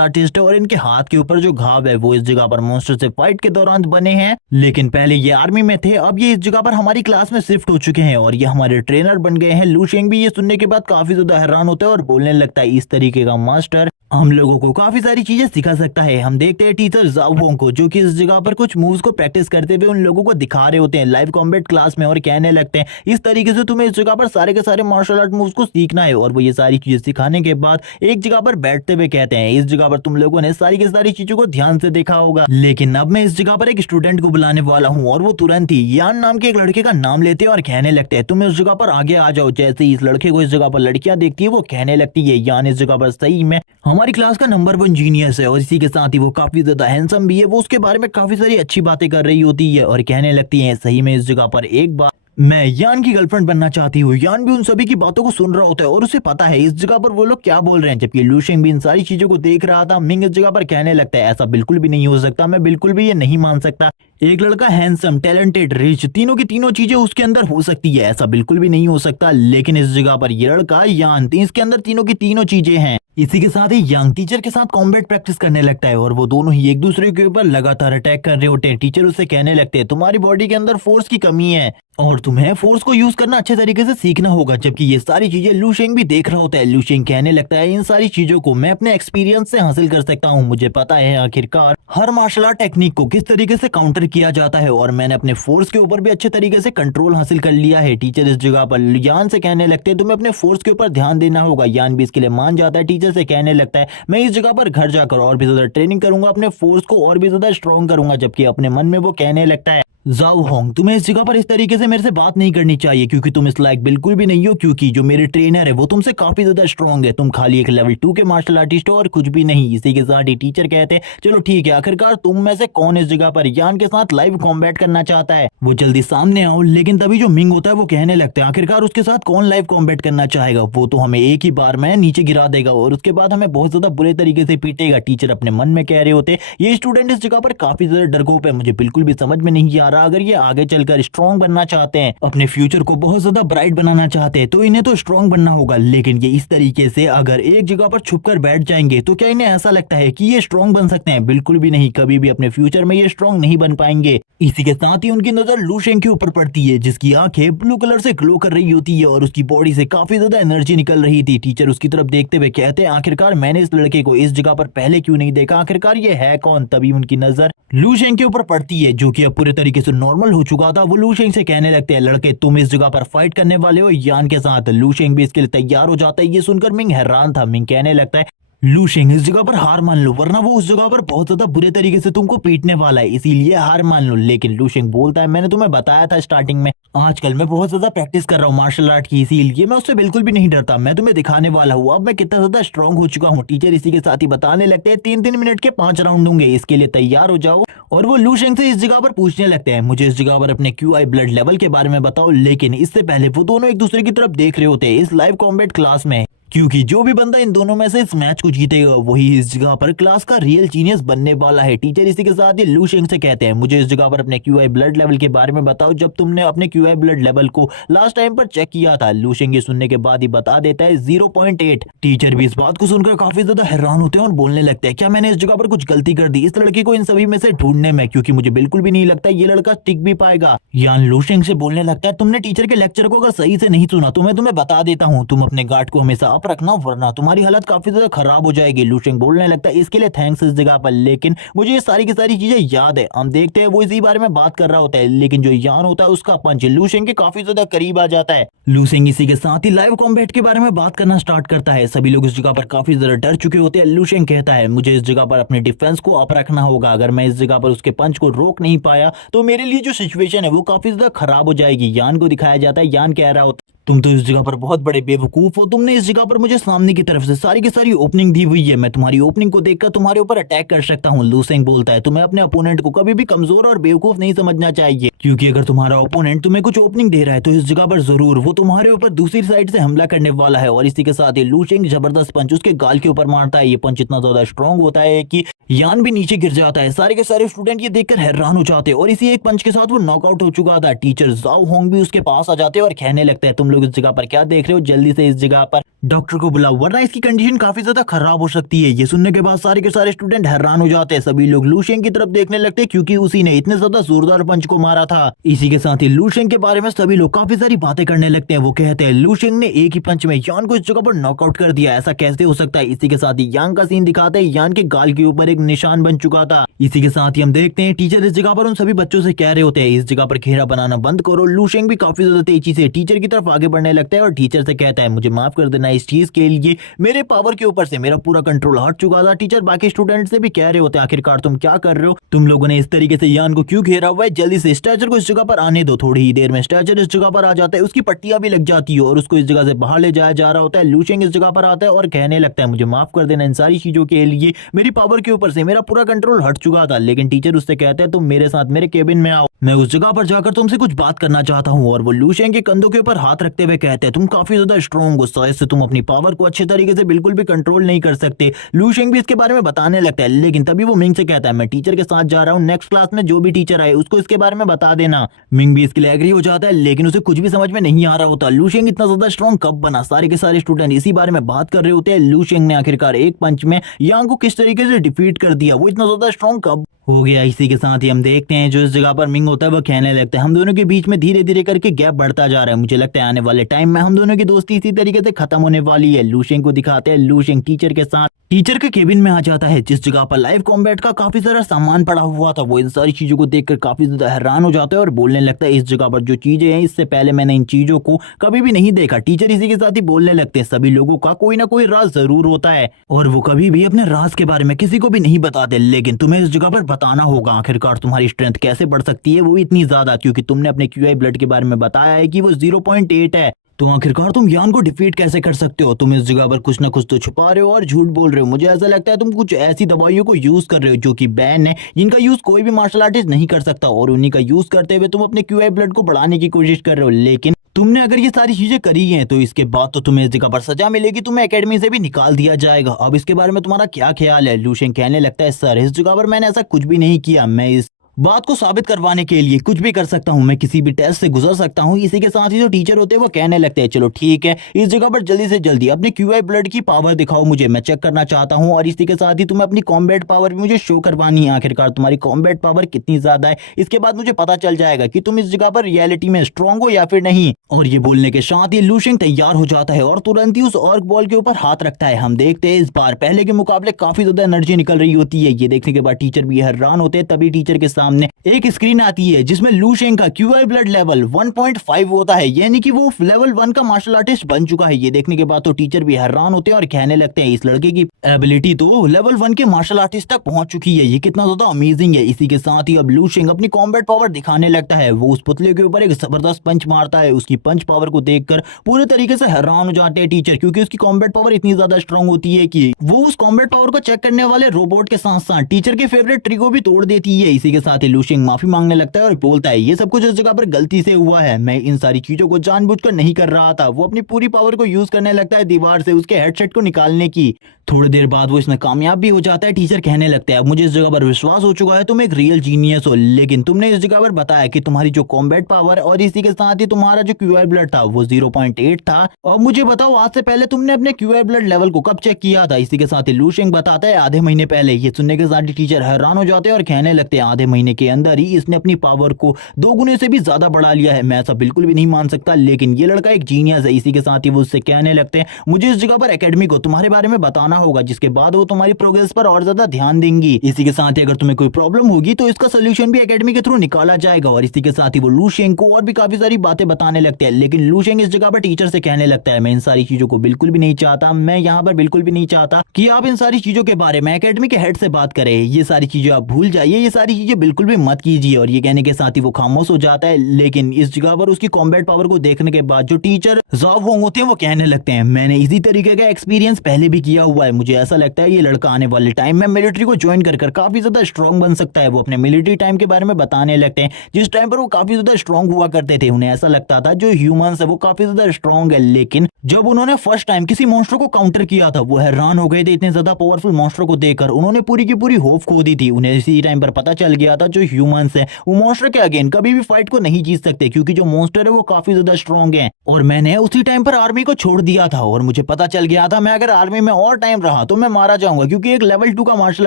आर्टिस्ट है और इनके हाथ के ऊपर जो घाव है वो इस जगह पर मॉन्स्टर से फाइट के दौरान बने हैं, लेकिन पहले ये आर्मी में थे, अब ये इस जगह पर हमारी क्लास में शिफ्ट हो चुके हैं और ये हमारे ट्रेनर बन गए हैं। लू शेंग भी ये सुनने के बाद काफी ज्यादा हैरान होता है और बोलने लगता है इस तरीके का मास्टर हम लोगों को काफी सारी चीजें सिखा सकता है। हम देखते हैं टीचर जाओ होंग को जो कि इस जगह पर कुछ मूव्स को प्रैक्टिस करते हुए उन लोगों को दिखा रहे होते हैं लाइव कॉम्बैट क्लास में और कहने लगते हैं इस तरीके से तुम्हें इस जगह पर सारे के सारे मार्शल आर्ट मूव्स को सीखना है। और वो ये सारी चीजें सिखाने के बाद एक जगह पर बैठते हुए कहते हैं इस जगह पर तुम लोगों ने सारी की सारी चीजों को ध्यान से देखा होगा, लेकिन अब मैं इस जगह पर एक स्टूडेंट को बुलाने वाला हूँ। और वो तुरंत ही यान नाम के एक लड़के का नाम लेते हैं और कहने लगते हैं तुम इस जगह पर आगे आ जाओ। जैसे ही इस लड़के को इस जगह पर लड़कियां देखती है वो कहने लगती है यान इस जगह पर सही में हमारी क्लास का नंबर 1 जीनियस है और इसी के साथ ही वो काफी ज्यादा हैंडसम भी है। वो उसके बारे में काफी सारी अच्छी बातें कर रही होती है और कहने लगती है सही में इस जगह पर एक बार मैं यान की गर्लफ्रेंड बनना चाहती हूँ। यान भी उन सभी की बातों को सुन रहा होता है और उसे पता है इस जगह पर वो लोग क्या बोल रहे हैं, जबकि लू शेंग भी इन सारी चीजों को देख रहा था। मिंग इस जगह पर कहने लगता है ऐसा बिल्कुल भी नहीं हो सकता, मैं बिल्कुल भी ये नहीं मान सकता। एक लड़का हैंडसम, टैलेंटेड, रिच, तीनों की तीनों चीजें उसके अंदर हो सकती है, ऐसा बिल्कुल भी नहीं हो सकता। लेकिन इस जगह पर ये लड़का यान इसके अंदर तीनों की तीनों चीजें हैं। इसी के साथ ही यंग टीचर के साथ कॉम्बैट प्रैक्टिस करने लगता है और वो दोनों ही एक दूसरे के ऊपर लगातार अटैक कर रहे होते हैं। टीचर उससे कहने लगते हैं तुम्हारी बॉडी के अंदर फोर्स की कमी है और तुम्हें फोर्स को यूज करना अच्छे तरीके से सीखना होगा, जबकि ये सारी चीजें लू शेंग भी देख रहा होता है। लू शेंग कहने लगता है इन सारी चीजों को मैं अपने एक्सपीरियंस से हासिल कर सकता हूँ, मुझे पता है आखिरकार हर मार्शल आर्ट टेक्निक को किस तरीके से काउंटर किया जाता है और मैंने अपने फोर्स के ऊपर भी अच्छे तरीके से कंट्रोल हासिल कर लिया है। टीचर इस जगह पर यान से कहने लगते हैं तुम्हें अपने फोर्स के ऊपर ध्यान देना होगा। यान भी इसके लिए मान जाता है। टीचर से कहने लगता है मैं इस जगह पर घर जाकर और भी ज्यादा ट्रेनिंग करूंगा, अपने फोर्स को और भी ज्यादा स्ट्रॉन्ग करूंगा। जबकि अपने मन में वो कहने लगता है जाओ होंग तुम्हें इस जगह पर इस तरीके से मेरे से बात नहीं करनी चाहिए क्योंकि तुम इस लायक बिल्कुल भी नहीं हो, क्योंकि जो मेरे ट्रेनर है वो तुमसे काफी ज्यादा स्ट्रॉन्ग है, तुम खाली एक लेवल 2 के मार्शल आर्टिस्ट हो और कुछ भी नहीं। इसी के साथ ही टीचर कहते हैं चलो ठीक है, आखिरकार तुम में से कौन इस जगह पर यान के साथ लाइव कॉम्बैट करना चाहता है, वो जल्दी सामने आओ। लेकिन तभी जो मिंग होता है वो कहने लगता है आखिरकार उसके साथ कौन लाइव कॉम्बैट करना चाहेगा, वो तो हमें एक ही बार में नीचे गिरा देगा और उसके बाद हमें बहुत ज्यादा बुरे तरीके से पीटेगा। टीचर अपने मन में कह रहे होते ये स्टूडेंट इस जगह पर काफी ज्यादा डरपोक है, मुझे बिल्कुल भी समझ में नहीं आ रहा। अगर ये आगे चलकर स्ट्रॉन्ग बनना चाहते हैं, अपने फ्यूचर को बहुत ज्यादा ब्राइट बनाना चाहते हैं, तो इन्हें तो स्ट्रॉन्ग बनना होगा। लेकिन ये इस तरीके से अगर एक जगह पर छुपकर बैठ जाएंगे तो क्या इन्हें ऐसा लगता है कि ये स्ट्रॉन्ग बन सकते हैं? बिल्कुल भी नहीं, कभी भी अपने फ्यूचर में ये स्ट्रॉन्ग नहीं बन पाएंगे। इसी के साथ ही उनकी नजर लू शेंग के ऊपर पड़ती है जिसकी आंखें ब्लू कलर से ग्लो कर रही होती है और उसकी बॉडी से काफी ज्यादा एनर्जी निकल रही थी। टीचर उसकी तरफ देखते हुए कहते हैं आखिरकार मैंने इस लड़के को इस जगह पर पहले क्यों नहीं देखा, आखिरकार ये है कौन? तभी उनकी नजर लू शेंग के ऊपर पड़ती है जो कि अब पूरे तरीके से नॉर्मल हो चुका था। वो लू शेंग से कहने लगते हैं लड़के तुम इस जगह पर फाइट करने वाले हो यान के साथ। लू शेंग भी इसके लिए तैयार हो जाता है। ये सुनकर मिंग हैरान था। मिंग कहने लगता है लू शेंग इस जगह पर हार मान लो वरना वो उस जगह पर बहुत ज्यादा बुरे तरीके से तुमको पीटने वाला है, इसीलिए हार मान लो। लेकिन लू शेंग बोलता है मैंने तुम्हें बताया था स्टार्टिंग में आजकल मैं बहुत ज्यादा प्रैक्टिस कर रहा हूँ मार्शल आर्ट की, इसीलिए मैं उससे बिल्कुल भी नहीं डरता। मैं तुम्हें दिखाने वाला हूँ अब मैं कितना ज्यादा स्ट्रॉन्ग हो चुका हूँ। टीचर इसी के साथ ही बताने लगते हैं 3-3 मिनट के 5 राउंड होंगे, इसके लिए तैयार हो जाओ। और वो लू शेंग से इस जगह पर पूछने लगते हैं मुझे इस जगह पर अपने QI ब्लड लेवल के बारे में बताओ। लेकिन इससे पहले वो दोनों एक दूसरे की तरफ देख रहे होते हैं इस लाइव कॉम्बैट क्लास में। क्योंकि जो भी बंदा इन दोनों में से इस मैच को जीतेगा वही इस जगह पर क्लास का रियल जीनियस बनने वाला है। टीचर इसी के साथ ही लू शेंग से कहते हैं, मुझे इस जगह पर अपने क्यूआई ब्लड लेवल के बारे में बताओ, जब तुमने अपने क्यूआई ब्लड लेवल को लास्ट टाइम पर चेक किया था। लू शेंग ये सुनने के बाद ही बता देता है 0.8। टीचर भी इस बात को सुनकर काफी ज्यादा हैरान होते हैं और बोलने लगते हैं, क्या मैंने इस जगह पर कुछ गलती कर दी इस लड़के को इन सभी में से ढूंढने में, क्योंकि मुझे बिल्कुल भी नहीं लगता ये लड़का टिक भी पाएगा। यान लू शेंग से बोलने लगता है, तुमने टीचर के लेक्चर को अगर सही से नहीं सुना तो मैं तुम्हें बता देता हूँ, तुम अपने गार्ड को हमेशा अप रखना वरना तुम्हारी हालत काफी ज्यादा खराब हो जाएगी। लू शेंग बोलने लगता है, इसके लिए थैंक्स इस जगह पर, लेकिन मुझे ये सारी की सारी चीजें याद है। हम देखते हैं वो इसी बारे में बात कर रहा होता है, लेकिन जो यान होता है उसका पंच लू शेंग के काफी ज्यादा करीब आ जाता है। लू शेंग इसी के साथ ही लाइव कॉम्बैट के बारे में बात करना स्टार्ट करता है। सभी लोग इस जगह पर काफी ज्यादा डर चुके होते हैं। लू शेंग कहता है, मुझे इस जगह पर अपने डिफेंस को अप रखना होगा, अगर मैं इस जगह पर उसके पंच को रोक नहीं पाया तो मेरे लिए जो सिचुएशन है वो काफी ज्यादा खराब हो जाएगी। यान को दिखाया जाता है, यान कह रहा होता, तुम तो इस जगह पर बहुत बड़े बेवकूफ हो, तुमने इस जगह पर मुझे सामने की तरफ से सारी की सारी ओपनिंग दी हुई है, मैं तुम्हारी ओपनिंग को देखकर तुम्हारे ऊपर अटैक कर सकता हूँ। लू शेंग बोलता है, तुम्हें अपने ओपोनेंट को कभी भी कमजोर और बेवकूफ नहीं समझना चाहिए, क्योंकि अगर तुम्हारा ओपोनेंट तुम्हें कुछ ओपनिंग दे रहा है तो इस जगह पर जरूर वो तुम्हारे ऊपर दूसरी साइड से हमला करने वाला है। और इसी के साथ ही लू शेंग जबरदस्त पंच उसके गाल के ऊपर मारता है। ये पंच इतना ज्यादा स्ट्रॉन्ग होता है कि यान भी नीचे गिर जाता है। सारे के सारे स्टूडेंट ये देखकर हैरान हो जाते हैं और इसी एक पंच के साथ वो नॉकआउट हो चुका था। टीचर जाओ होंग भी उसके पास आ जाते हैं और कहने लगते हैं, तुम लोग इस जगह पर क्या देख रहे हो, जल्दी से इस जगह पर डॉक्टर को बुलाओ वरना इसकी कंडीशन काफी ज्यादा खराब हो सकती है। ये सुनने के बाद सारे के सारे स्टूडेंट हैरान हो जाते हैं। सभी लोग लू शेंग की तरफ देखने लगते हैं क्योंकि उसी ने इतने ज्यादा जोरदार पंच को मारा था। इसी के साथ ही लू शेंग के बारे में सभी लोग काफी सारी बातें करने लगते हैं। वो कहते हैं, लू शेंग ने एक ही पंच में यान को इस जगह पर नॉकआउट कर दिया, ऐसा कैसे हो सकता है। इसी के साथ ही यान का सीन दिखाते हैं, यान के गाल के ऊपर एक निशान बन चुका था। इसी के साथ ही हम देखते हैं टीचर इस जगह पर उन सभी बच्चों से कह रहे होते हैं, इस जगह पर घेरा बनाना बंद करो। लू शेंग भी काफी ज्यादा तेजी से टीचर की तरफ आगे बढ़ने लगता है और टीचर से कहता है, मुझे माफ कर देना इस चीज के लिए, मेरे पावर के ऊपर से मेरा पूरा कंट्रोल हट चुका था। टीचर बाकी स्टूडेंट से भी कह रहे होते हैं, आखिरकार तुम क्या कर रहे हो, तुम लोगों ने इस तरीके से यान को क्यों घेरा हुआ है, जल्दी से स्टैचर को इस जगह पर आने दो। थोड़ी ही देर में स्टैचर इस जगह पर आ जाता है, उसकी पट्टियां भी लग जाती है और उसको इस जगह से बाहर ले जाया जा रहा होता है। लू शेंग इस जगह पर आता है और कहने लगता है, मुझे माफ कर देना इन सारी चीजों के लिए, मेरी पावर के ऊपर से मेरा पूरा कंट्रोल हट चुका था। लेकिन टीचर उससे कहते हैं, तुम मेरे साथ मेरे केबिन में आओ, मैं उस जगह पर जाकर तुमसे कुछ बात करना चाहता हूँ। और वो लू शेंग के कंधों के ऊपर हाथ रखते हुए कहते हैं, तुम काफी ज्यादा स्ट्रॉन्ग हो, शायद से तुम अपनी पावर को अच्छे तरीके से बिल्कुल भी कंट्रोल नहीं कर सकते। लू शेंग भी इसके बारे में बताने लगता है, लेकिन तभी वो मिंग से कहता है, मैं टीचर के साथ जा रहा हूँ, नेक्स्ट क्लास में जो भी टीचर आए उसको इसके बारे में बता देना। मिंग भी इसके लिए एग्री हो जाता है, लेकिन उसे कुछ भी समझ में नहीं आ रहा होता, लू शेंग इतना ज्यादा स्ट्रॉन्ग कब बना। सारे के सारे स्टूडेंट इसी बारे में बात कर रहे होते हैं, लू शेंग ने आखिरकार एक पंच में यांग को किस तरीके से डिफीट कर दिया, वो इतना ज्यादा स्ट्रॉन्ग कब हो गया। इसी के साथ ही हम देखते हैं जो इस जगह पर मिंग होता है वो कहने लगता है, हम दोनों के बीच में धीरे धीरे करके गैप बढ़ता जा रहा है, मुझे लगता है आने वाले टाइम में हम दोनों की दोस्ती इसी तरीके से खत्म होने वाली है। लू शेंग को दिखाते हैं, लू शेंग टीचर के साथ टीचर के केबिन में आ जाता है, जिस जगह पर लाइव कॉम्बैट का काफी सारा सामान पड़ा हुआ था। वो इन सारी चीजों को देखकर काफी ज्यादा हैरान हो जाता है और बोलने लगता है, इस जगह पर जो चीजें हैं इससे पहले मैंने इन चीजों को कभी भी नहीं देखा। टीचर इसी के साथ ही बोलने लगते हैं, सभी लोगों का कोई ना कोई राज जरूर होता है और वो कभी भी अपने राज के बारे में किसी को भी नहीं बताते, लेकिन तुम्हें इस जगह पर बताना होगा। आखिरकार तुम्हारी स्ट्रेंथ कैसे बढ़ सकती है, वो भी इतनी ज्यादा, क्योंकि तुमने अपने क्यूआई ब्लड के बारे में बताया है कि वो 0.8 है। तो आखिरकार तुम यान को डिफीट कैसे कर सकते हो, तुम इस जगह पर कुछ ना कुछ तो छुपा रहे हो और झूठ बोल रहे हो। मुझे ऐसा लगता है तुम कुछ ऐसी दवाइयों को यूज कर रहे हो जो कि बैन है, जिनका यूज कोई भी मार्शल आर्टिस्ट नहीं कर सकता, और उन्हीं का यूज करते हुए तुम अपने क्यूआई ब्लड को बढ़ाने की कोशिश कर रहे हो। लेकिन तुमने अगर ये सारी चीजें करी हैं तो इसके बाद तो तुम्हें इस जगह पर सजा मिलेगी, तुम्हें एकेडमी से भी निकाल दिया जाएगा। अब इसके बारे में तुम्हारा क्या ख्याल है। लू शेंग कहने लगता है, सर इस जगह पर मैंने ऐसा कुछ भी नहीं किया, मैं इस बात को साबित करवाने के लिए कुछ भी कर सकता हूं, मैं किसी भी टेस्ट से गुजर सकता हूं। इसी के साथ ही जो टीचर होते हैं वो कहने लगते हैं, चलो ठीक है, इस जगह पर जल्दी से जल्दी अपने क्यूआई ब्लड की पावर दिखाओ मुझे, मैं चेक करना चाहता हूं। और इसी के साथ ही तुम्हें अपनी कॉम्बैट पावर भी मुझे शो करवानी है, आखिरकार तुम्हारी कॉम्बैट पावर कितनी ज्यादा है, इसके बाद मुझे पता चल जाएगा कि तुम इस जगह पर रियलिटी में स्ट्रांग हो या फिर नहीं। और ये बोलने के साथ ही लू शेंग तैयार हो जाता है और तुरंत ही उस ऑर्क बॉल के ऊपर हाथ रखता है। हम देखते हैं इस बार पहले के मुकाबले काफी ज्यादा एनर्जी निकल रही होती है। ये देखने के बाद टीचर भी हैरान होते हैं। तभी टीचर के सामने एक स्क्रीन आती है जिसमें लू शेंग का क्यूआई ब्लड लेवल 1.5 होता है, यानी कि वो लेवल 1 का मार्शल आर्टिस्ट बन चुका है। ये देखने के बाद तो टीचर भी हैरान होते हैं और कहने लगते हैं, इस लड़के की एबिलिटी तो लेवल 1 के मार्शल आर्टिस्ट तक पहुंच चुकी है, ये कितना ज्यादा अमेजिंग है। इसी के साथ ही अब लू शेंग अपनी कॉम्बैट पावर दिखाने लगता है। वो उस पुतले के ऊपर एक जबरदस्त पंच मारता है। उसकी पंच पावर को देखकर पूरे तरीके से हैरान हो जाते हैं टीचर, क्योंकि उसकी कॉम्बैट पावर इतनी ज्यादा स्ट्रांग होती है कि वो उस कॉम्बैट पावर को चेक करने वाले रोबोट के साथ साथ टीचर के फेवरेट ट्री को भी तोड़ देती है। इसी के साथ साथ ही लूशिंग माफी मांगने लगता है और बोलता है ये सब कुछ इस जगह पर गलती से हुआ है, मैं इन सारी चीजों को जानबूझकर नहीं कर रहा था। वो अपनी पूरी पावर को यूज करने लगता है दीवार से उसके हेडसेट को निकालने की। थोड़ी देर बाद वो इसमें कामयाब भी हो जाता है। टीचर कहने लगता है अब मुझे इस जगह पर विश्वास हो चुका है तुम एक रियल जीनियस हो, लेकिन तुमने इस जगह पर बताया कि तुम्हारी जो कॉम्बैट पावर और इसी के साथ ही तुम्हारा जो क्यूआई ब्लड था वो 0.8 था। और मुझे बताओ आज से पहले तुमने अपने क्यूआई ब्लड लेवल को कब चेक किया था? इसी के साथ ही लूशिंग बताता है आधे महीने पहले। ये सुनने के साथ ही टीचर हैरान हो जाते हैं और कहने लगते हैं आधे महीने के अंदर ही इसने अपनी पावर को 2 गुने से भी ज्यादा बढ़ा लिया है। मैं ऐसा बिल्कुल भी नहीं मान सकता, लेकिन ये लड़का एक जीनियस है। इसी के साथ ही वो उससे कहने लगते हैं मुझे इस जगह पर एकेडमी को तुम्हारे बारे में बताना होगा, जिसके बाद वो तुम्हारी प्रोग्रेस पर और ज्यादा ध्यान देंगी। इसी के साथ ही अगर तुम्हें कोई प्रॉब्लम होगी तो इसका सोल्यूशन भी एकेडमी के थ्रू निकाला जाएगा। और इसी के साथ ही वो लूशिंग को और भी काफी सारी बातें बताने लगते हैं, लेकिन लूशिंग इस जगह पर टीचर से कहने लगता है मैं इन सारी चीजों को बिल्कुल भी नहीं चाहता, मैं यहाँ पर बिल्कुल भी नहीं चाहता कि आप इन सारी चीजों के बारे में एकेडमी के हेड से बात करें। ये सारी चीजें आप भूल जाइए, ये सारी चीजें बिल्कुल भी मत कीजिए। और ये कहने के साथ ही वो खामोश हो जाता है। लेकिन इस जगह पर उसकी कॉम्बैट पावर को देखने के बाद जो टीचर जॉब होंग होते हैं वो कहने लगते हैं मैंने इसी तरीके का एक्सपीरियंस पहले भी किया हुआ है, मुझे ऐसा लगता है ये लड़का आने वाले टाइम में मिलिट्री को ज्वाइन कर काफी ज्यादा स्ट्रॉन्ग बन सकता है। वो अपने मिलिट्री टाइम के बारे में बताने लगते हैं जिस टाइम पर वो काफी ज्यादा स्ट्रॉन्ग हुआ करते थे। उन्हें ऐसा लगता था जो ह्यूमंस है वो काफी ज्यादा स्ट्रॉन्ग है, लेकिन जब उन्होंने फर्स्ट टाइम किसी मॉन्स्टर को काउंटर किया था वो हैरान हो गए थे इतने ज्यादा पावरफुल मॉन्स्टर को देखकर। उन्होंने पूरी की पूरी होप खो दी थी। उन्हें इसी टाइम पर पता चल गया था जो ह्यूमंस है वो मॉन्स्टर के अगेन कभी भी फाइट को नहीं जीत सकते, क्योंकि जो मॉन्स्टर है वो काफी ज्यादा स्ट्रॉन्ग है। और मैंने उसी टाइम पर आर्मी को छोड़ दिया था और मुझे पता चल गया था मैं अगर आर्मी में और टाइम रहा तो मैं मारा जाऊंगा, क्योंकि एक लेवल 2 का मार्शल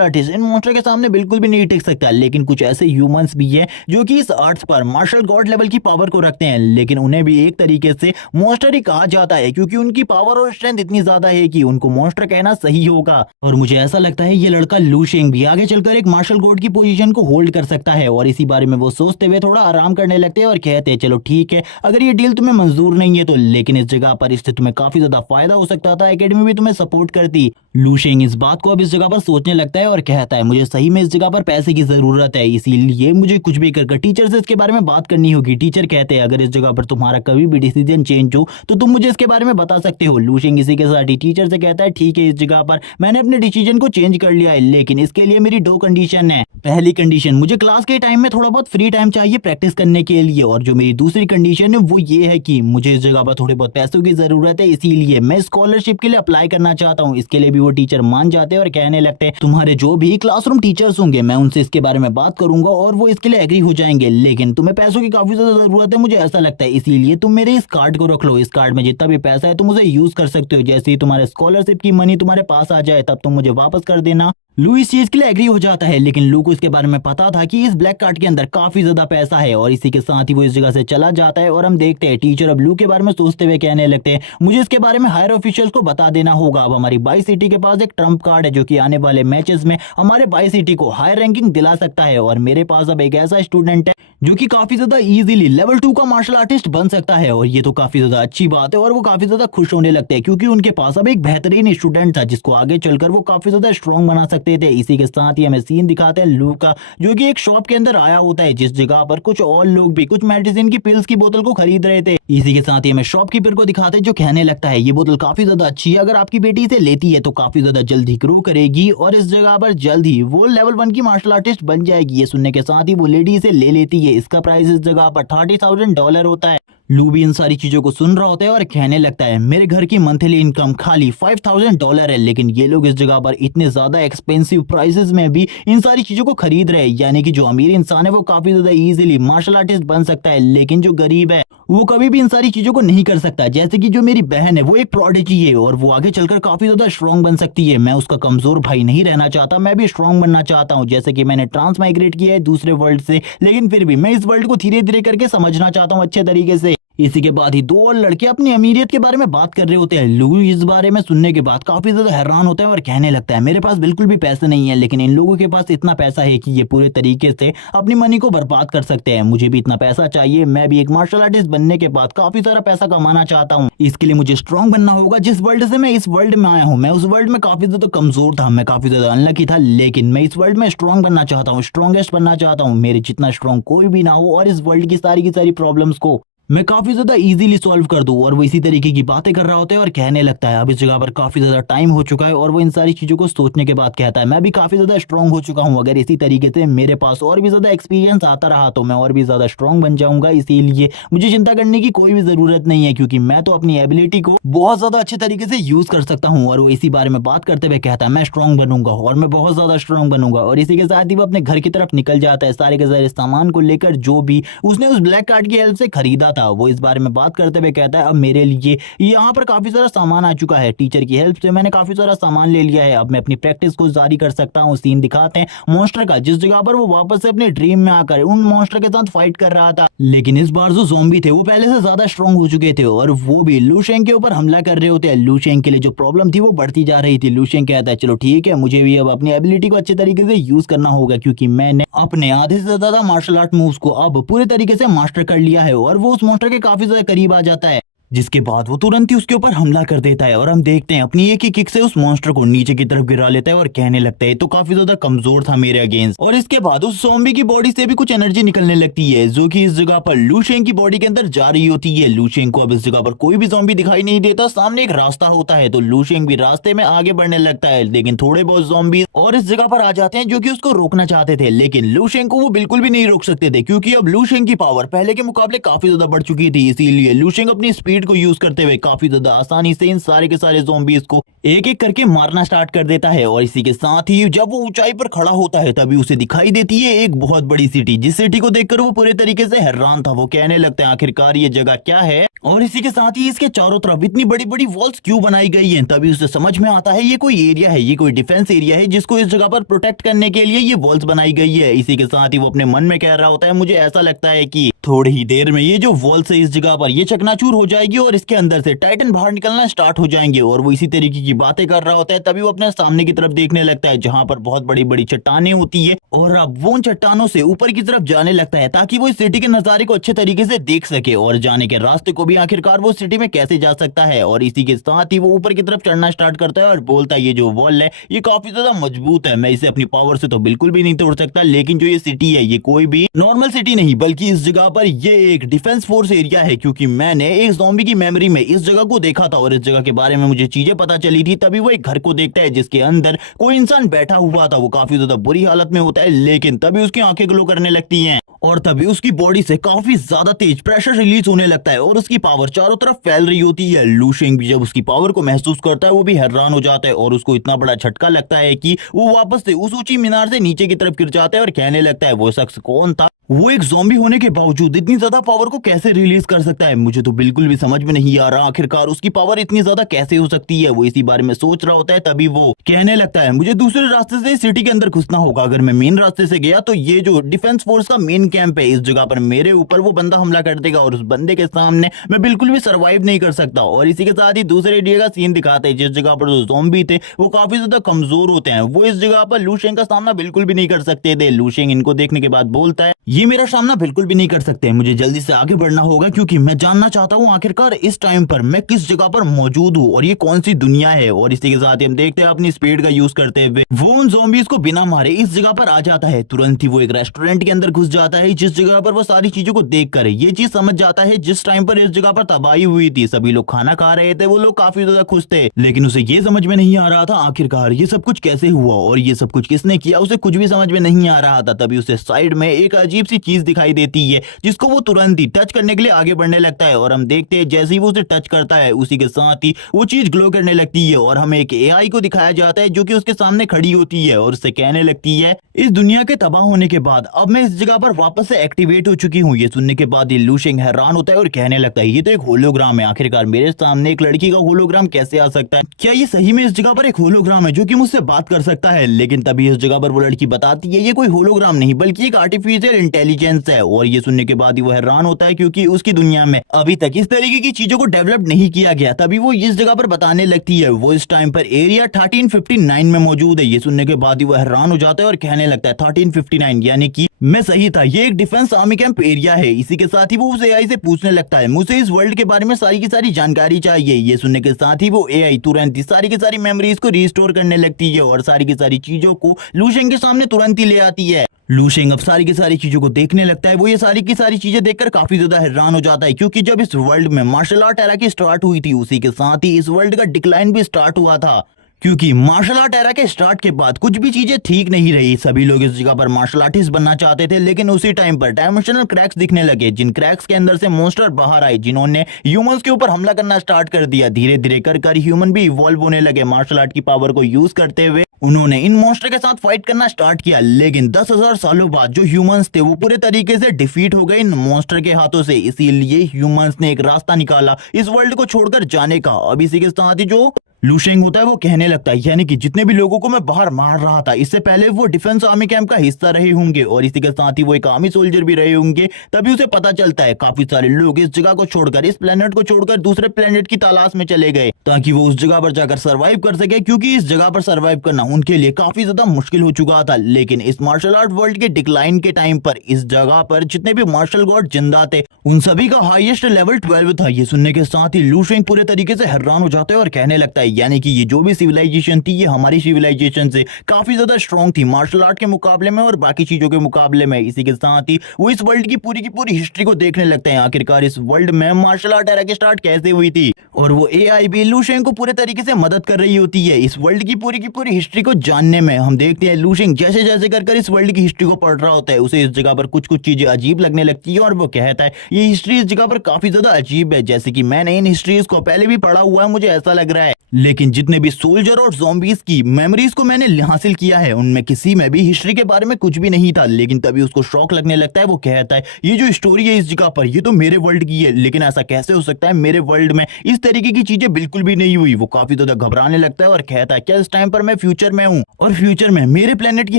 आर्टिस्ट इन मॉन्स्टर के सामने बिल्कुल भी नहीं टिक सकता। लेकिन कुछ ऐसे ह्यूमंस भी है जो कि इस अर्थ पर मार्शल गॉड लेवल की पावर को रखते हैं, लेकिन उन्हें भी एक तरीके से मॉन्स्टर ही कहा जाता है, क्योंकि उनकी पावर और स्ट्रेंथ इतनी ज्यादा है कि उनको मॉन्स्टर कहना सही होगा। और मुझे ऐसा लगता है ये लड़का लूशिंग भी आगे चलकर एक मार्शल गॉड की पोजीशन को होल्ड कर सकता है। और इसी बारे में वो सोचते हुए थोड़ा आराम करने लगते हैं और कहते हैं चलो ठीक है अगर ये डील तुम्हें मंजूर नहीं है तो, लेकिन इस जगह पर इससे तुम्हें काफी ज्यादा फायदा हो सकता था, एकेडमी भी तुम्हें सपोर्ट करती। लूशिंग इस बात को अब इस जगह पर सोचने लगता है और कहता है मुझे सही में इस जगह पर पैसे की जरूरत है, इसीलिए मुझे कुछ भी कर टीचर से इसके बारे में बात करनी होगी। टीचर कहते हैं अगर इस जगह पर तुम्हारा कभी भी डिसीजन चेंज हो तो तुम मुझे इसके बारे में बता सकते हो। लूशिंग इसी के साथ ही टीचर से कहता है ठीक है इस जगह पर मैंने अपने डिसीजन को चेंज कर लिया है, लेकिन इसके लिए मेरी 2 कंडीशन है। पहली कंडीशन मुझे क्लास के टाइम में थोड़ा बहुत फ्री टाइम चाहिए प्रैक्टिस करने के लिए, और जो मेरी दूसरी कंडीशन है वो ये है कि मुझे इस जगह पर थोड़े बहुत पैसों की जरूरत है, इसीलिए मैं स्कॉलरशिप के लिए अप्लाई करना चाहता हूँ। इसके लिए भी वो टीचर मान जाते हैं और कहने लगते हैं तुम्हारे जो भी क्लासरूम टीचर्स होंगे मैं उनसे इसके बारे में बात करूंगा और वो इसके लिए एग्री हो जाएंगे, लेकिन तुम्हें पैसों की काफी ज्यादा जरूरत है मुझे ऐसा लगता है, इसीलिए तुम मेरे इस कार्ड को रख लो। इस कार्ड में जितना भी पैसा है तुम उसे यूज कर सकते हो, जैसे ही तुम्हारे स्कॉलरशिप की मनी तुम्हारे पास आ जाए तब तुम मुझे वापस कर देना। लू इस चीज के लिए एग्री हो जाता है, लेकिन लू को इसके बारे में पता था कि इस ब्लैक कार्ड के अंदर काफी ज्यादा पैसा है, और इसी के साथ ही वो इस जगह से चला जाता है। और हम देखते हैं टीचर अब लू के बारे में सोचते हुए कहने लगते हैं मुझे इसके बारे में हायर ऑफिशियल्स को बता देना होगा। अब हमारी बाई सिटी के पास एक ट्रम्प कार्ड है जो कि आने वाले मैचेस में हमारे बाई सिटी को हायर रैंकिंग दिला सकता है, और मेरे पास अब एक ऐसा स्टूडेंट है जो कि काफी ज्यादा इजीली लेवल 2 का मार्शल आर्टिस्ट बन सकता है। और ये तो काफी ज्यादा अच्छी बात है, और वो काफी ज्यादा खुश होने लगते हैं क्योंकि उनके पास अब एक बेहतरीन स्टूडेंट था जिसको आगे चलकर वो काफी ज्यादा स्ट्रॉन्ग बना सकते थे। इसी के साथ ही हमें सीन दिखाते हैं लू का जो कि एक शॉप के अंदर आया होता है जिस जगह पर कुछ और लोग भी कुछ मेडिसिन की पिल्स की बोतल को खरीद रहे थे। इसी के साथ ही हमें शॉपकीपर को दिखाते हैं जो कहने लगता है ये बोतल काफी ज्यादा अच्छी है, अगर आपकी बेटी इसे लेती है तो काफी ज्यादा जल्दी ग्रो करेगी और इस जगह पर जल्द ही वो लेवल 1 की मार्शल आर्टिस्ट बन जाएगी। ये सुनने के साथ ही वो लेडी इसे ले लेती है। इसका प्राइस इस जगह पर $30,000 होता है। लू भी इन सारी चीजों को सुन रहा होता है और कहने लगता है मेरे घर की मंथली इनकम खाली $5,000 है, लेकिन ये लोग इस जगह पर इतने ज्यादा एक्सपेंसिव प्राइसेस में भी इन सारी चीजों को खरीद रहे हैं, यानी कि जो अमीर इंसान है वो काफी ज्यादा इजीली मार्शल आर्टिस्ट बन सकता है, लेकिन जो गरीब है वो कभी भी इन सारी चीजों को नहीं कर सकता। जैसे कि जो मेरी बहन है वो एक प्रोडिजी है और वो आगे चलकर काफी ज्यादा स्ट्रॉन्ग बन सकती है। मैं उसका कमजोर भाई नहीं रहना चाहता, मैं भी स्ट्रॉन्ग बनना चाहता हूँ। जैसे कि मैंने ट्रांस माइग्रेट किया है दूसरे वर्ल्ड से, लेकिन फिर भी मैं इस वर्ल्ड को धीरे धीरे करके समझना चाहता हूँ अच्छे तरीके से। इसी के बाद ही 2 और लड़के अपनी अमीरियत के बारे में बात कर रहे होते हैं। लू इस बारे में सुनने के बाद काफी ज्यादा हैरान होता है और कहने लगता है मेरे पास बिल्कुल भी पैसे नहीं है, लेकिन इन लोगों के पास इतना पैसा है कि ये पूरे तरीके से अपनी मनी को बर्बाद कर सकते हैं। मुझे भी इतना पैसा चाहिए, मैं भी एक मार्शल आर्टिस्ट बनने के बाद काफी सारा पैसा कमाना चाहता हूँ। इसके लिए मुझे स्ट्रॉन्ग बनना होगा। जिस वर्ल्ड से मैं इस वर्ल्ड में आया हूँ मैं उस वर्ल्ड में काफी ज्यादा कमजोर था, मैं काफी ज्यादा अनलकी था, लेकिन मैं इस वर्ल्ड में स्ट्रॉन्ग बनना चाहता हूँ, स्ट्रॉन्गेस्ट बनना चाहता हूँ। मेरे जितना स्ट्रॉन्ग कोई भी ना हो और इस वर्ल्ड की सारी प्रॉब्लम्स को मैं काफी ज्यादा इजीली सॉल्व कर दूं। और वो इसी तरीके की बातें कर रहा होता है और कहने लगता है अब इस जगह पर काफी ज्यादा टाइम हो चुका है। और वो इन सारी चीजों को सोचने के बाद कहता है मैं भी काफी ज्यादा स्ट्रांग हो चुका हूँ, अगर इसी तरीके से मेरे पास और भी ज्यादा एक्सपीरियंस आता रहा तो मैं और भी ज्यादा स्ट्रांग बन जाऊंगा, इसीलिए मुझे चिंता करने की कोई भी जरूरत नहीं है क्योंकि मैं तो अपनी एबिलिटी को बहुत ज्यादा अच्छे तरीके से यूज कर सकता हूँ। और वो इसी बारे में बात करते हुए कहता है मैं स्ट्रांग बनूंगा और मैं बहुत ज्यादा स्ट्रांग बनूंगा। और इसी के साथ ही वो अपने घर की तरफ निकल जाता है सारे के सारे सामान को लेकर जो भी उसने उस ब्लैक कार्ड की हेल्प से खरीदा था। वो इस बारे में बात करते हुए कहता है अब मेरे लिए यहाँ पर काफी सारा सामान आ चुका है, टीचर की हेल्प से मैंने काफी सारा सामान ले लिया है, अब मैं अपनी प्रैक्टिस को जारी कर सकता हूँ। सीन दिखाते हैं मॉन्स्टर का जिस जगह पर वो वापस से अपने ड्रीम में आकर उन मॉन्स्टर के साथ फाइट कर रहा था, लेकिन इस बार जो ज़ॉम्बी थे वो पहले से ज्यादा स्ट्रांग हो चुके थे और वो भी लू शेंग के ऊपर हमला कर रहे होते हैं। लू शेंग के लिए जो प्रॉब्लम थी वो बढ़ती जा रही थी। लू शेंग कहता है चलो ठीक है, मुझे भी अब अपनी एबिलिटी को अच्छे तरीके से यूज करना होगा क्योंकि मैंने अपने आधे से ज्यादा मार्शल आर्ट मूव्स को अब पूरे तरीके से मास्टर कर लिया है। और वो उस मॉन्स्टर के काफी ज्यादा करीब आ जाता है जिसके बाद वो तुरंत ही उसके ऊपर हमला कर देता है। और हम देखते हैं अपनी एक ही किक से उस मॉन्स्टर को नीचे की तरफ गिरा लेता है और कहने लगता है तो काफी ज्यादा कमजोर था मेरे अगेंस्ट। और इसके बाद उस ज़ॉम्बी की बॉडी से भी कुछ एनर्जी निकलने लगती है जो कि इस जगह पर लू शेंग की बॉडी के अंदर जा रही होती है। लू शेंग को अब इस जगह पर कोई भी ज़ॉम्बी दिखाई नहीं देता, सामने एक रास्ता होता है तो लू शेंग भी रास्ते में आगे बढ़ने लगता है, लेकिन थोड़े बहुत ज़ॉम्बी और इस जगह पर आ जाते हैं जो कि उसको रोकना चाहते थे, लेकिन लू शेंग को वो बिल्कुल भी नहीं रोक सकते थे क्योंकि अब लू शेंग की पावर पहले के मुकाबले काफी ज्यादा बढ़ चुकी थी। इसीलिए लू शेंग अपनी स्पीड को यूज करते हुए काफी ज्यादा आसानी से इन सारे के सारे ज़ॉम्बीज को एक एक करके मारना स्टार्ट कर देता है। और इसी के साथ ही जब वो ऊंचाई पर खड़ा होता है तभी उसे दिखाई देती है एक बहुत बड़ी सिटी, जिस सिटी को देखकर वो पूरे तरीके से हैरान था। वो कहने लगते हैं आखिरकार ये जगह क्या है और इसी के साथ ही इसके चारों तरफ इतनी बड़ी बड़ी वॉल्स क्यों बनाई गई हैं। तभी उसे समझ में आता है ये कोई एरिया है, ये कोई डिफेंस एरिया है जिसको इस जगह पर प्रोटेक्ट करने के लिए ये वॉल्स बनाई गई है। इसी के साथ ही वो अपने मन में कह रहा होता है मुझे ऐसा लगता है कि थोड़ी ही देर में ये जो वॉल्स है इस जगह पर ये चकनाचूर हो जाएगी और इसके अंदर से टाइटन बाहर निकलना स्टार्ट हो जाएंगे। और वो इसी तरीके की बातें कर रहा होता है तभी वो अपने सामने की तरफ देखने लगता है जहां पर बहुत बड़ी बड़ी चट्टानें होती है और अब वो उन चट्टानों से ऊपर की तरफ जाने लगता है ताकि वो इस सिटी के नजारे को अच्छे तरीके से देख सके और जाने के रास्ते को भी आखिरकार वो सिटी में कैसे जा सकता है। और इसी के साथ ही वो ऊपर की तरफ चढ़ना स्टार्ट करता है और बोलता है ये जो वॉल है ये काफी ज्यादा मजबूत है, मैं इसे अपनी पावर से तो बिल्कुल भी नहीं तोड़ सकता, लेकिन जो ये सिटी है ये कोई भी नॉर्मल सिटी नहीं बल्कि इस जगह पर ये एक डिफेंस फोर्स एरिया है क्योंकि मैंने एक ज़ॉम्बी की मेमोरी में इस जगह को देखा था और इस जगह के बारे में मुझे चीजें पता चली थी। तभी वो एक घर को देखता है जिसके अंदर कोई इंसान बैठा हुआ था, वो काफी ज्यादा बुरी हालत में होता है, लेकिन तभी उसकी आंखें ग्लो करने लगती हैं और तभी उसकी बॉडी से काफी ज्यादा तेज प्रेशर रिलीज होने लगता है और उसकी पावर चारों तरफ फैल रही होती है। लू शेंग भी जब उसकी पावर को महसूस करता है वो भी हैरान हो जाता है और उसको इतना बड़ा झटका लगता है कि वो वापस से उस ऊंची मीनार से नीचे की तरफ गिर जाता है और कहने लगता है वो शख्स कौन था, वो एक ज़ॉम्बी होने के बावजूद इतनी ज्यादा पावर को कैसे रिलीज कर सकता है, मुझे तो बिल्कुल भी समझ में नहीं आ रहा आखिरकार उसकी पावर इतनी ज्यादा कैसे हो सकती है। वो इसी बारे में सोच रहा होता है तभी वो कहने लगता है मुझे दूसरे रास्ते से सिटी के अंदर घुसना होगा, अगर मैं मेन रास्ते से गया तो ये जो डिफेंस फोर्स का मेन कैंप है इस जगह पर मेरे ऊपर वो बंदा हमला कर देगा और उस बंदे के सामने मैं बिल्कुल भी सर्वाइव नहीं कर सकता। और इसी के साथ ही दूसरे एरिया का सीन दिखाते हैं जिस जगह पर जो ज़ॉम्बी थे वो काफी ज्यादा कमजोर होते हैं, वो इस जगह पर लू शेंग का सामना बिल्कुल भी नहीं कर सकते थे। लू शेंग इनको देखने के बाद बोलता है ये मेरा सामना बिल्कुल भी नहीं कर सकते, मुझे जल्दी से आगे बढ़ना होगा क्योंकि मैं जानना चाहता हूँ आखिरकार इस टाइम पर मैं किस जगह पर मौजूद हूँ और ये कौन सी दुनिया है। और इसी के साथ ही हम देखते हैं अपनी स्पीड का यूज करते हुए वो उन ज़ॉम्बीज को बिना मारे इस जगह पर आ जाता है। तुरंत ही वो एक रेस्टोरेंट के अंदर घुस जाता है जिस जगह पर वो सारी चीजों को देख कर ये चीज समझ जाता है जिस टाइम पर इस जगह पर तबाही हुई थी सभी लोग खाना खा रहे थे, वो लोग काफी ज्यादा खुश थे, लेकिन उसे ये समझ में नहीं आ रहा था आखिरकार ये सब कुछ कैसे हुआ और ये सब कुछ किसने किया, उसे कुछ भी समझ में नहीं आ रहा था। तभी उसे साइड में एक अजीब सी चीज दिखाई देती है जिसको वो तुरंत ही टच करने के लिए आगे बढ़ने लगता है और हम देखते हैं जैसे ही वो उसे टच करता है उसी के साथ ही वो चीज ग्लो करने लगती है और हमें एक एआई को दिखाया जाता है जो कि उसके सामने खड़ी होती है और उससे कहने लगती है इस दुनिया के तबाह होने के बाद अब मैं इस जगह पर वापस से एक्टिवेट हो चुकी हूँ। ये सुनने के बाद लू शेंग हैरान होता है और कहने लगता है ये तो एक होलोग्राम है, आखिरकार मेरे सामने एक लड़की का होलोग्राम कैसे आ सकता है, क्या ये सही में इस जगह पर एक होलोग्राम है जो कि मुझसे बात कर सकता है। लेकिन तभी इस जगह पर वो लड़की बताती है ये कोई होलोग्राम नहीं बल्कि एक आर्टिफिशियल इंटेलिजेंस है। और ये सुनने के बाद ही वो हैरान होता है क्योंकि उसकी दुनिया में अभी तक इस तरीके की चीजों को डेवलप नहीं किया गया। तभी वो इस जगह पर बताने लगती है वो इस टाइम पर एरिया 1359 में मौजूद है। ये सुनने के बाद ही वो हैरान हो जाता है और कहने लगता है 1359 यानी कि मैं सही था, ये एक डिफेंस आर्मी कैंप एरिया है। इसी के साथ ही वो उस एआई से पूछने लगता है मुझे इस वर्ल्ड के बारे में सारी की सारी जानकारी चाहिए। ये सुनने के साथ ही वो एआई तुरंत ही सारी की सारी मेमोरीज को रिस्टोर करने लगती है और सारी की सारी चीजों को लूशेंग के सामने तुरंत ही ले आती है। लूशेंग अब सारी की सारी चीजों को देखने लगता है। वो ये सारी की सारी चीजें देखकर काफी ज्यादा हैरान हो जाता है, क्योंकि जब इस वर्ल्ड में मार्शल आर्ट एरा की स्टार्ट हुई थी उसी के साथ ही इस वर्ल्ड का डिक्लाइन भी स्टार्ट हुआ था। क्योंकि मार्शल आर्ट एरा के स्टार्ट के बाद कुछ भी चीजें ठीक नहीं रही। सभी लोग इस जगह पर मार्शल आर्टिस्ट बनना चाहते थे, लेकिन उसी टाइम पर डायमेंशनल क्रैक्स दिखने लगे, जिन क्रैक्स के अंदर से मॉन्स्टर बाहर आए, जिन्होंने ह्यूमंस के ऊपर हमला करना स्टार्ट कर दिया। धीरे धीरे कर ह्यूमन भी इवॉल्व होने लगे। मार्शल आर्ट की पावर को यूज करते हुए उन्होंने इन मॉन्स्टर के साथ फाइट करना स्टार्ट किया, लेकिन 10,000 सालों बाद जो ह्यूमंस थे वो पूरे तरीके से डिफीट हो गए इन मॉन्स्टर के हाथों से। इसीलिए ह्यूमंस ने एक रास्ता निकाला इस वर्ल्ड को छोड़कर जाने का। अब इसी के साथ ही जो लूशेंग होता है वो कहने लगता है, यानी कि जितने भी लोगों को मैं बाहर मार रहा था इससे पहले वो डिफेंस आर्मी कैंप का हिस्सा रहे होंगे और इसी के साथ ही वो एक आर्मी सोल्जर भी रहे होंगे। तभी उसे पता चलता है काफी सारे लोग इस जगह को छोड़कर, इस प्लेनेट को छोड़कर दूसरे प्लेनेट की तलाश में चले गए ताकि वो उस जगह पर जाकर सर्वाइव कर सके, क्योंकि इस जगह पर सर्वाइव करना उनके लिए काफी ज्यादा मुश्किल हो चुका था। लेकिन इस मार्शल आर्ट वर्ल्ड के डिक्लाइन के टाइम पर इस जगह पर जितने भी मार्शल गॉड जिंदा थे उन सभी का हाईएस्ट लेवल 12 था। ये सुनने के साथ ही लूशेंग पूरे तरीके से हैरान हो जाता है और कहने लगता है, यानी कि ये जो भी सिविलाइजेशन थी ये हमारी सिविलाइजेशन से काफी ज्यादा स्ट्रांग थी मार्शल आर्ट के मुकाबले में और बाकी चीजों के मुकाबले में। इसी के साथ ही वो इस वर्ल्ड की पूरी हिस्ट्री को देखने लगते हैं, आखिरकार इस वर्ल्ड में मार्शल आर्ट एरा की स्टार्ट कैसे हुई थी। और वो एआई भी लूशेंग को पूरे तरीके से मदद कर रही होती है इस वर्ल्ड की पूरी हिस्ट्री को जानने में। हम देखते हैं लूशेंग जैसे जैसे कर इस वर्ल्ड की हिस्ट्री को पढ़ रहा होता है, उसे इस जगह पर कुछ चीजें अजीब लगने लगती है और वो कहता है ये हिस्ट्री इस जगह पर काफी ज्यादा अजीब है, जैसे कि मैंने इन हिस्ट्रीज को पहले भी पढ़ा हुआ है, मुझे ऐसा लग रहा है। लेकिन जितने भी सोल्जर और ज़ॉम्बीज की मेमोरीज को मैंने हासिल किया है उनमें किसी में भी हिस्ट्री के बारे में कुछ भी नहीं था। लेकिन तभी उसको शौक लगने लगता है। वो कहता है ये जो स्टोरी है इस जगह पर ये तो मेरे वर्ल्ड की है, लेकिन ऐसा कैसे हो सकता है, मेरे वर्ल्ड में इस तरीके की चीजें बिल्कुल भी नहीं हुई। वो काफी ज्यादा घबराने लगता है और कहता है क्या इस टाइम पर मैं फ्यूचर में हूँ और फ्यूचर में मेरे प्लेनेट की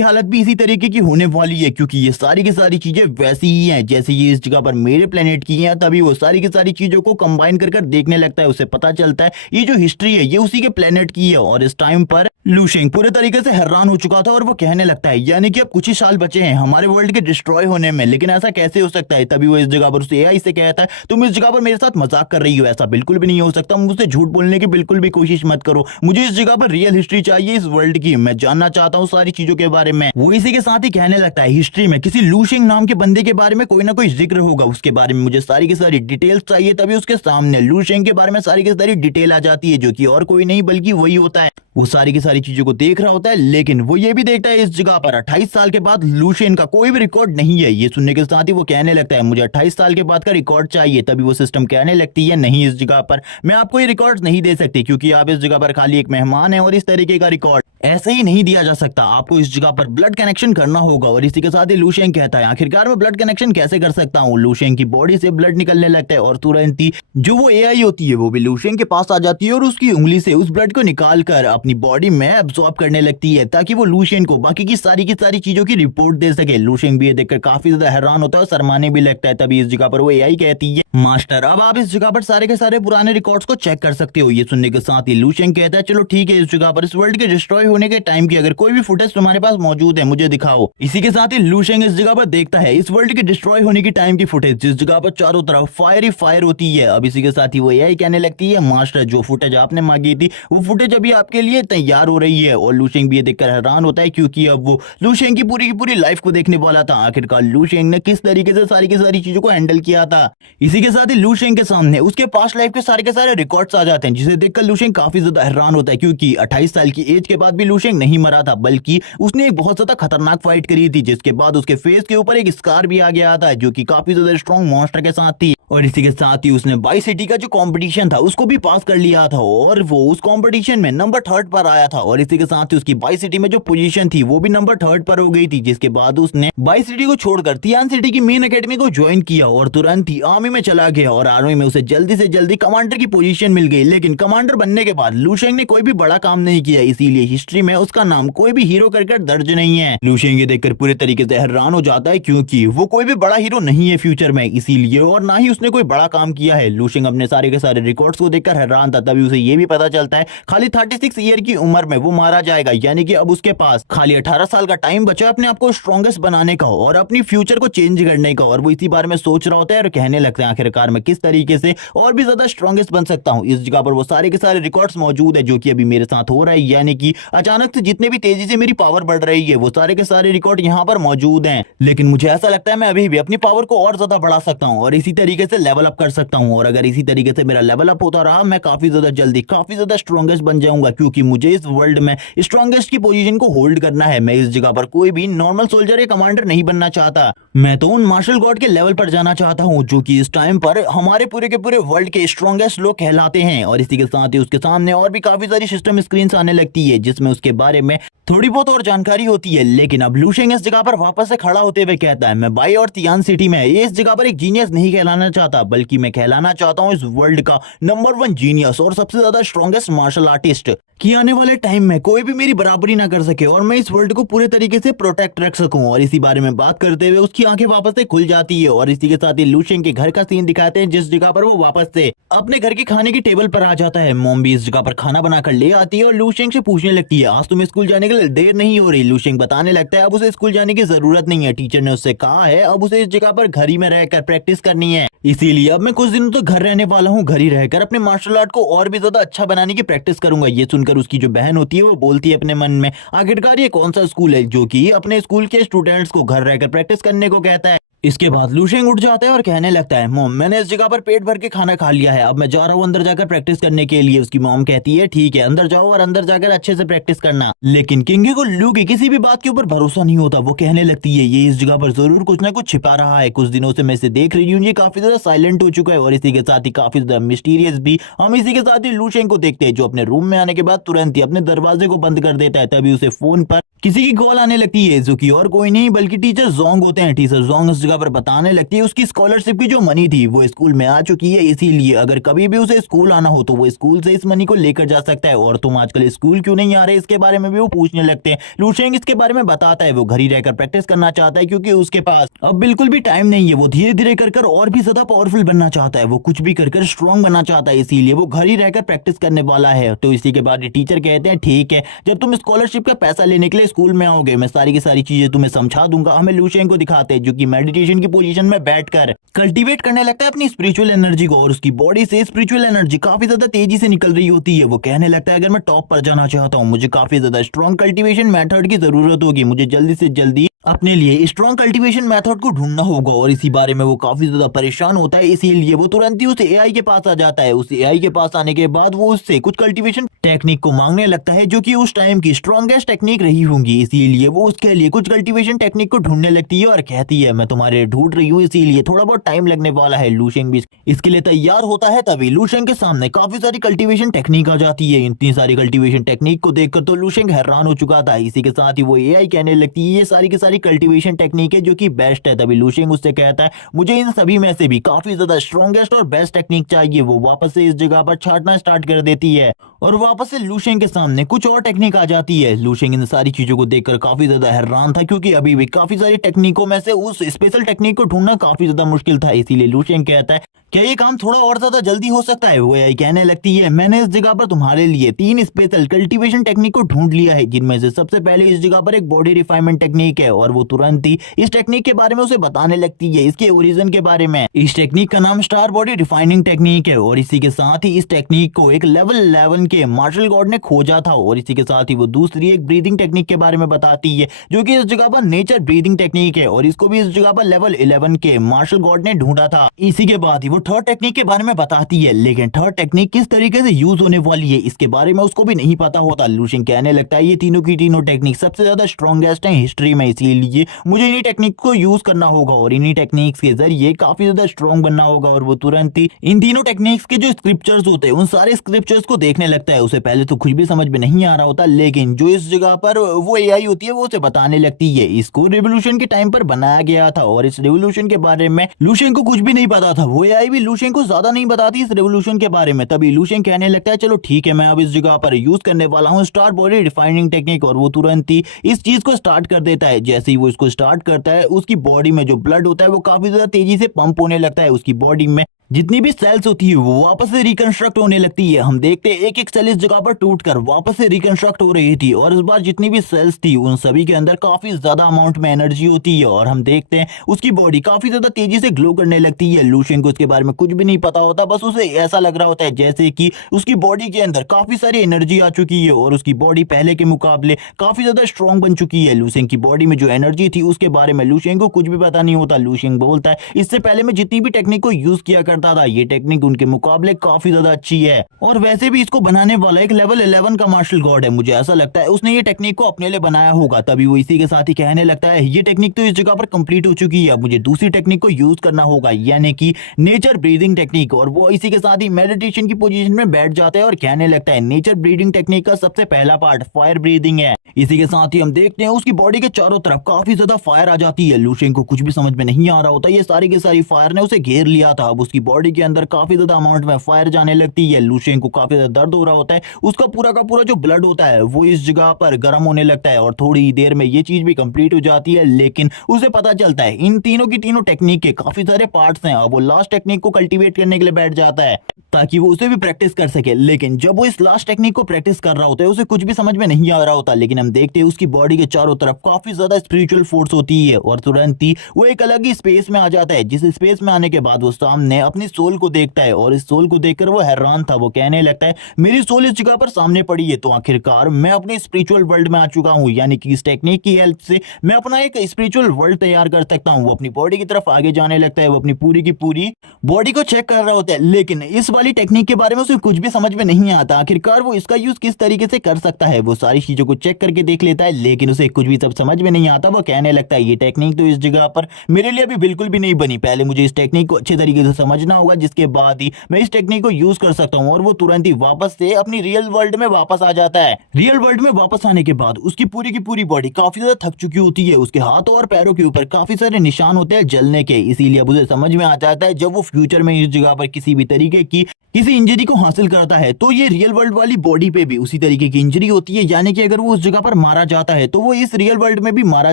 हालत भी इसी तरीके की होने वाली है, क्योंकि ये सारी की सारी चीजें वैसी ही हैं जैसे ये इस जगह पर मेरे प्लेनेट की हैं। तभी वो सारी की सारी चीजों को कंबाइन कर देखने लगता है। उसे पता चलता है ये जो हिस्ट्री है ये उसी के प्लेनेट की है। और इस टाइम पर लूशेंग पूरे तरीके से हैरान हो चुका था और वो कहने लगता है यानी कि अब कुछ ही साल बचे हैं हमारे वर्ल्ड के डिस्ट्रॉय होने में, लेकिन ऐसा कैसे हो सकता है। तभी वो इस जगह पर उसे एआई से कहता है तुम इस जगह पर मेरे साथ मजाक कर रही हो, ऐसा बिल्कुल भी नहीं हो सकता, मुझसे झूठ बोलने की बिल्कुल भी कोशिश मत करो, मुझे इस जगह पर रियल हिस्ट्री चाहिए इस वर्ल्ड की, मैं जानना चाहता हूँ सारी चीजों के बारे में। वो इसी के साथ ही कहने लगता है हिस्ट्री में किसी लूशेंग नाम के बंदे के बारे में कोई ना कोई जिक्र होगा, उसके बारे में मुझे सारी की सारी डिटेल्स चाहिए। तभी उसके सामने लूशेंग के बारे में सारी की सारी डिटेल आ जाती है, जो कि और कोई नहीं बल्कि वही होता है। वो सारी की सारी चीजों को देख रहा होता है, लेकिन वो ये भी देखता है इस जगह पर 28 साल के बाद लूशेंग का कोई भी रिकॉर्ड नहीं है। ये सुनने के साथ ही वो कहने लगता है मुझे 28 साल के बाद का रिकॉर्ड चाहिए। तभी वो सिस्टम कहने लगती है नहीं, इस जगह पर मैं आपको ये रिकॉर्ड नहीं दे सकती, क्योंकि आप इस जगह पर खाली एक मेहमान है और इस तरीके का रिकॉर्ड ऐसे ही नहीं दिया जा सकता, आपको इस जगह पर ब्लड कनेक्शन करना होगा। और इसी के साथ ही लूशेंग कहता है आखिरकार मैं ब्लड कनेक्शन कैसे कर सकता हूँ। लूशेंग की बॉडी से ब्लड निकलने लगता है और तुरंत ही जो वो एआई होती है वो भी लूशेंग के पास आ जाती है और उसकी उंगली से उस ब्लड को निकालकर अपनी बॉडी में एब्सॉर्ब करने लगती है, ताकि वो लूशेंग को बाकी की सारी चीजों की रिपोर्ट दे सके। लूशेंग भी ये देखकर काफी ज्यादा हैरान होता है और शर्माने भी लगता है। तभी इस जगह पर वो एआई कहती है मास्टर अब आप इस जगह पर सारे के सारे पुराने रिकॉर्ड्स को चेक कर सकते हो। ये सुनने के साथ ही लूशेंग कहता है चलो ठीक है, इस जगह पर इस वर्ल्ड के डिस्ट्रॉय होने के टाइम की अगर कोई भी फुटेज तुम्हारे पास मौजूद है मुझे दिखाओ। इसी के साथ ही लूशेंग इस जगह पर देखता है इस वर्ल्ड के डिस्ट्रॉय होने की टाइम की फुटेज, जिस जगह पर चारों तरफ फायर ही फायर होती है। अब इसी के साथ ही वो एआई कहने लगती है मास्टर जो फुटेज आपने मांगी थी वो फुटेज अभी आपके लिए तैयार हो रही है। और लूशेंग भी ये देखकर हैरान होता है, क्योंकि अब वो लूशेंग की पूरी लाइफ को देखने वाला था, आखिरकार लूशेंग ने किस तरीके से सारी की सारी चीजों को हैंडल किया था। इसी के साथ ही लूशेंग के सामने उसके पास्ट लाइफ के सारे रिकॉर्ड्स आ जाते हैं, जिसे देखकर लूशेंग काफी ज्यादा हैरान होता है, क्योंकि 28 साल की एज के बाद भी लूशेंग नहीं मरा था, बल्कि उसने एक बहुत ज्यादा खतरनाक फाइट करी थी, जिसके बाद उसके फेस के ऊपर एक स्कार भी आ गया था, जो कि काफी ज्यादा स्ट्रॉन्ग मॉन्स्टर के साथ थी। और इसी के साथ ही उसने बाई सिटी का जो कंपटीशन था उसको भी पास कर लिया था और वो उस कंपटीशन में नंबर 3 पर आया था। और इसी के साथ ही उसकी बाई सिटी में जो पोजीशन थी वो भी नंबर 3 पर हो गई थी, जिसके बाद उसने बाई सिटी को छोड़कर तियान सिटी की मेन एकेडमी को ज्वाइन किया और तुरंत ही आर्मी में चला गया। और आर्मी में उसे जल्दी से जल्दी कमांडर की पोजीशन मिल गई, लेकिन कमांडर बनने के बाद लूशेंग ने कोई भी बड़ा काम नहीं किया, इसीलिए हिस्ट्री में उसका नाम कोई भी हीरो करके दर्ज नहीं है। लूशेंग ये देखकर पूरे तरीके से हैरान हो जाता है, क्योंकि वो कोई भी बड़ा हीरो नहीं है फ्यूचर में, इसीलिए और ना ही उसने कोई बड़ा काम किया है। लूशेंग अपने सारे के सारे रिकॉर्ड्स को देखकर हैरान था। तभी उसे ये भी पता चलता है खाली 36 ईयर की उम्र बार में वो मारा जाएगा, यानी कि अब उसके पास खाली 18 साल का टाइम बचा अपने आप को स्ट्रॉन्गेस्ट बनाने का और अपनी फ्यूचर को चेंज करने का। और वो इसी बारे में सोच रहा होता है और कहने लगता है आखिरकार मैं किस तरीके से और भी ज्यादा स्ट्रॉन्गेस्ट बन सकता हूँ। इस जगह पर वो सारे के सारे रिकॉर्ड्स मौजूद है जो कि अभी मेरे साथ हो रहा है, यानी कि अचानक से जितने भी तेजी से मेरी पावर बढ़ रही है वो सारे के सारे रिकॉर्ड यहाँ पर मौजूद हैं। लेकिन मुझे ऐसा लगता है मैं अभी भी अपनी पावर को और ज्यादा बढ़ा सकता हूँ और इसी तरीके से लेवल अप कर सकता हूँ। और अगर इसी तरीके से मेरा लेवल अप होता रहा मैं काफी ज्यादा जल्दी काफी ज्यादा स्ट्रॉन्गेस्ट बन जाऊंगा, क्योंकि मुझे इस वर्ल्ड में स्ट्रॉन्गेस्ट की पोजीशन को होल्ड करना है। मैं इस जगह पर कोई भी नॉर्मल सोल्जर या कमांडर नहीं बनना चाहता, मैं तो उन मार्शल गॉड के लेवल पर जाना चाहता हूँ जो कि इस टाइम पर हमारे पूरे के पूरे वर्ल्ड के स्ट्रॉन्गेस्ट लोग कहलाते हैं। और इसी के साथ ही उसके सामने और भी काफी सारी सिस्टम स्क्रीन आने लगती है जिसमें उसके बारे में थोड़ी बहुत और जानकारी होती है। लेकिन अब लू शेंग इस जगह पर वापस से खड़ा होते हुए कहता है मैं बाई और तियान सिटी में इस जगह पर एक जीनियस नहीं कहलाना चाहता, बल्कि मैं कहलाना चाहता हूँ इस वर्ल्ड का नंबर 1 जीनियस और सबसे ज्यादा स्ट्रॉन्गेस्ट मार्शल आर्टिस्ट, कि आने वाले टाइम में कोई भी मेरी बराबरी ना कर सके और मैं इस वर्ल्ड को पूरे तरीके से प्रोटेक्ट रख सकूं। और इसी बारे में बात करते हुए उसकी आंखें वापस से खुल जाती है और इसी के साथ ही लू शेंग के घर का सीन दिखाते हैं जिस जगह पर वो वापस से अपने घर के खाने की टेबल पर आ जाता है। मॉम भी इस जगह पर खाना बनाकर ले आती है और लू शेंग से पूछने लगती है आज तुम्हें स्कूल जाने के लिए देर नहीं हो रही। लू शेंग बताने लगता है अब उसे स्कूल जाने की जरूरत नहीं है, टीचर ने उससे कहा है अब उसे इस जगह पर घर ही में रहकर प्रैक्टिस करनी है, इसीलिए अब मैं कुछ दिनों तो घर रहने वाला हूँ, घर ही रहकर अपने मार्शल आर्ट को और भी ज्यादा अच्छा बनाने की प्रैक्टिस करूंगा। ये सुनकर उसकी जो बहन होती है वो बोलती है अपने मन में आखिरकार ये कौन सा स्कूल है जो कि अपने स्कूल के स्टूडेंट्स को घर रहकर प्रैक्टिस करने को कहता है। इसके बाद लू शेंग उठ जाता है और कहने लगता है मॉम मैंने इस जगह पर पेट भर के खाना खा लिया है, अब मैं जा रहा हूँ अंदर जाकर प्रैक्टिस करने के लिए। उसकी मॉम कहती है ठीक है अंदर जाओ और अंदर जाकर अच्छे से प्रैक्टिस करना। लेकिन किंगी को लू की किसी भी बात के ऊपर भरोसा नहीं होता, वो कहने लगती है ये इस जगह पर जरूर कुछ ना कुछ छिपा रहा है, कुछ दिनों से मैं इसे देख रही हूँ ये काफी ज्यादा साइलेंट हो चुका है और इसी के साथ ही काफी ज्यादा मिस्टीरियस भी। हम इसी के साथ ही लू शेंग को देखते हैं जो अपने रूम में आने के बाद तुरंत ही अपने दरवाजे को बंद कर देता है। तभी उसे फोन पर किसी की कॉल आने लगती है जो कि और कोई नहीं बल्कि टीचर जोंग होते हैं। टीचर जोंग इस जगह पर बताने लगती है उसकी स्कॉलरशिप की जो मनी थी वो स्कूल में आ चुकी है, इसीलिए अगर कभी भी उसे स्कूल आना हो तो वो स्कूल से इस मनी को लेकर जा सकता है। और तुम आजकल स्कूल क्यों नहीं आ रहे इसके बारे में भी वो पूछने लगते हैं। लू शेंग इसके बारे में बताता है वो घर ही रहकर प्रैक्टिस करना चाहता है क्योंकि उसके पास अब बिल्कुल भी टाइम नहीं है, वो धीरे धीरे कर और भी ज्यादा पावरफुल बनना चाहता है, वो कुछ भी कर स्ट्रॉन्ग बनना चाहता है, इसीलिए वो घर ही रहकर प्रैक्टिस करने वाला है। तो इसी के बाद टीचर कहते हैं ठीक है जब तुम स्कॉलरशिप का पैसा लेने के लिए स्कूल में आओगे मैं सारी की सारी चीजें तुम्हें समझा दूंगा। हमें लू शेंग को दिखाते हैं जो कि मेडिटेशन की पोजीशन में बैठकर कल्टीवेट करने लगता है अपनी स्पिरिचुअल एनर्जी को और उसकी बॉडी से स्पिरिचुअल एनर्जी काफी ज्यादा तेजी से निकल रही होती है। वो कहने लगता है अगर मैं टॉप पर जाना चाहता हूँ मुझे काफी ज्यादा स्ट्रॉन्ग कल्टीवेशन मेथड की जरूरत होगी, मुझे जल्दी से जल्दी अपने लिए स्ट्रॉन्ग कल्टीवेशन मेथड को ढूंढना होगा। और इसी बारे में वो काफी ज्यादा परेशान होता है, इसीलिए वो तुरंत ही उस एआई के पास आ जाता है। उस एआई के पास आने के बाद वो उससे कुछ कल्टीवेशन टेक्निक को मांगने लगता है जो कि उस टाइम की स्ट्रॉन्गेस्ट टेक्निक रही होंगी, इसीलिए वो उसके लिए कुछ कल्टीवेशन टेक्निक को ढूंढने लगती है और कहती है मैं तुम्हारे ढूंढ रही हूँ इसीलिए थोड़ा बहुत टाइम लगने वाला है। लू शेंग भी इसके लिए तैयार होता है, तभी लू शेंग के सामने काफी सारी कल्टीवेशन टेक्निक आ जाती है। इतनी सारी कल्टीवेशन टेक्निक को देखकर तो लू शेंग हैरान हो चुका था। इसी के साथ ही वो एआई कहने लगती है ये सारी की सारी कल्टीवेशन टेक्निक है जो कि बेस्ट है। तभी लू शेंग उससे कहता है मुझे इन सभी में से भी काफी ज्यादा स्ट्रॉन्गेस्ट और बेस्ट टेक्निक चाहिए। वो वापस से इस जगह पर छाटना स्टार्ट कर देती है और वापस से लू शेंग के सामने कुछ और टेक्निक आ जाती है। लू शेंग इन सारी चीजों को देखकर काफी ज्यादा हैरान था क्योंकि अभी भी काफी सारी टेक्निकों में से उस स्पेशल टेक्निक को ढूंढना काफी ज्यादा मुश्किल था, इसीलिए लू शेंग कहता है क्या ये काम थोड़ा और ज्यादा जल्दी हो सकता है। वो एआई कहने लगती है मैंने इस जगह पर तुम्हारे लिए 3 स्पेशल कल्टीवेशन टेक्निक को ढूंढ लिया है, जिनमें से सबसे पहले इस जगह पर एक बॉडी रिफाइनमेंट टेक्निक है। और वो तुरंत ही इस टेक्निक के बारे में उसे बताने लगती है, इसके ओरिजिन के बारे में। इस टेक्निक का नाम स्टार बॉडी रिफाइनिंग टेक्निक है और इसी के साथ ही इस टेक्निक को एक लेवल 11 के मार्शल गॉड ने खोजा था। और इसी के साथ ही वो दूसरी एक ब्रीदिंग टेक्निक के बारे में बताती है जो कि इस जगह पर नेचर ब्रीदिंग टेक्निक है और इसको भी इस जगह पर लेवल 11 के मार्शल गॉड ने ढूंढा था। इसी के बाद ही वो थर्ड टेक्निक के बारे में बताती है, लेकिन थर्ड टेक्निक किस तरीके से यूज होने वाली है इसके बारे में उसको भी नहीं पता होता। लू शेंग कहने लगता है ये तीनों की तीनों टेक्निक सबसे ज्यादा स्ट्रॉन्गेस्ट है हिस्ट्री में, इसीलिए मुझे इन्हीं टेक्निक को यूज करना होगा और इन्हीं टेक्निक्स के जरिए काफी ज्यादा स्ट्रॉन्ग बनना होगा। और वो तुरंत ही इन तीनों टेक्निक्स के जो स्क्रिप्चर्स होते हैं उन सारे स्क्रिप्चर्स को देखने लगता है। उसे पहले तो कुछ भी समझ में नहीं आ रहा होता, लेकिन जो इस जगह पर वो एआई होती है वो उसे बताने लगती है इसको रेवोल्यूशन के टाइम पर बनाया गया था और इस रेवोल्यूशन के बारे में लू शेंग को कुछ भी नहीं पता था। वो एआई भी लू शेंग को ज्यादा नहीं बताती इस रेवोल्यूशन के बारे में। तभी लू शेंग कहने लगता है चलो ठीक है मैं अब इस जगह पर यूज करने वाला हूँ स्टार बॉडी रिफाइनिंग टेक्निक। और वो तुरंत ही इस चीज को स्टार्ट कर देता है। जैसे ही वो इसको स्टार्ट करता है उसकी बॉडी में जो ब्लड होता है वो काफी ज्यादा तेजी से पंप होने लगता है, उसकी बॉडी में जितनी भी सेल्स होती है वो वापस से रिकंस्ट्रक्ट होने लगती है। हम देखते हैं एक एक सेल इस जगह पर टूटकर वापस से रिकंस्ट्रक्ट हो रही थी और इस बार जितनी भी सेल्स थी उन सभी के अंदर काफी ज्यादा अमाउंट में एनर्जी होती है और हम देखते हैं उसकी बॉडी काफी ज्यादा तेजी से ग्लो करने लगती है। लूशियन को उसके बारे में कुछ भी नहीं पता होता, बस उसे ऐसा लग रहा होता है जैसे कि उसकी बॉडी के अंदर काफी सारी एनर्जी आ चुकी है और उसकी बॉडी पहले के मुकाबले काफी ज्यादा स्ट्रॉन्ग बन चुकी है। लूशियन की बॉडी में जो एनर्जी थी उसके बारे में लूशियन को कुछ भी पता नहीं होता। लूशियन बोलता है इससे पहले मैं जितनी भी टेक्निक को यूज किया करता था ये टेक्निक उनके मुकाबले काफी ज्यादा अच्छी है और वैसे भी इसको बनाने वाला एक लेवल 11 का मार्शल गॉड है। मुझे ऐसा लगता है उसने ये टेक्निक को अपने लिए बनाया होगा, तभी वो इसी के साथ ही कहने लगता है ये टेक्निक तो इस जगह पर कंप्लीट हो चुकी है, अब मुझे दूसरी टेक्निक को यूज करना होगा यानी कि नेचर ब्रीदिंग टेक्निक। और वो इसी के साथ ही मेडिटेशन की पोजीशन में बैठ जाता है और कहने लगता है नेचर ब्रीदिंग टेक्निक का सबसे पहला पार्ट फायर ब्रीदिंग है। इसी के साथ ही हम देखते हैं उसकी बॉडी के चारों तरफ काफी ज्यादा फायर आ जाती है। लूशियन को कुछ भी समझ में नहीं आ रहा होता, ये सारी की सारी फायर ने उसे घेर लिया था। अब उसकी बॉडी के अंदर काफी ज्यादा अमाउंट में फायर जाने लगती है। लूशियन को काफी ज्यादा दर्द हो रहा होता है, उसका पूरा का पूरा जो ब्लड होता है वो इस जगह पर गर्म होने लगता है और थोड़ी देर में ये चीज भी कंप्लीट हो जाती है। लेकिन उसे पता चलता है इन तीनों की तीनों टेक्निक के काफी सारे पार्ट्स हैं। अब वो लास्ट टेक्निक को कल्टीवेट करने के लिए बैठ जाता है ताकि वो उसे भी प्रैक्टिस कर सके। लेकिन जब वो इस लास्ट टेक्निक को प्रैक्टिस कर रहा होता है उसे कुछ भी समझ में नहीं आ रहा होता, लेकिन हम देखते हैं उसकी बॉडी के चारों तरफ काफी ज्यादा स्पिरिचुअल फोर्स होती है और तुरंत ही वो एक अलग ही स्पेस में आ जाता है। जिस स्पेस में आने के बाद वो सामने अपनी सोल को देखता है और इस सोल को देखकर वो हैरान था। वो कहने लगता है मेरी सोल इस जगह पर सामने पड़ी है, तो आखिरकार मैं अपने स्पिरिचुअल वर्ल्ड में आ चुका हूँ, यानी कि इस टेक्निक की हेल्प से मैं अपना एक स्पिरिचुअल वर्ल्ड तैयार कर सकता हूँ। वो अपनी बॉडी की तरफ आगे जाने लगता है, वो अपनी पूरी की पूरी बॉडी को चेक कर रहा होता है, लेकिन इस वाली टेक्निक के बारे में उसे कुछ भी समझ में नहीं आता। आखिरकार वो इसका यूज किस तरीके से कर सकता है, वो सारी चीजों को चेक करके देख लेता है, लेकिन उसे कुछ भी सब समझ में नहीं आता। वो कहने लगता है ये टेक्निक तो इस जगह पर मेरे लिए अभी बिल्कुल भी नहीं बनी, पहले मुझे इस टेक्निक को अच्छे तरीके से समझना होगा, जिसके बाद ही मैं इस टेक्निक को यूज कर सकता हूँ। और वो तुरंत ही वापस से अपनी रियल वर्ल्ड में वापस आ जाता है। रियल वर्ल्ड में वापस आने के बाद उसकी पूरी की पूरी बॉडी काफी ज्यादा थक चुकी होती है, उसके हाथों और पैरों के ऊपर काफी सारे निशान होते हैं जलने के। इसीलिए अब उसे समझ में आ जाता है जब वो फ्यूचर में इस जगह पर किसी भी तरीके की किसी इंजरी को हासिल करता है तो ये रियल वर्ल्ड वाली बॉडी पे भी उसी तरीके की इंजरी होती है, यानी कि अगर वो उस जगह पर मारा जाता है तो वो इस रियल वर्ल्ड में भी मारा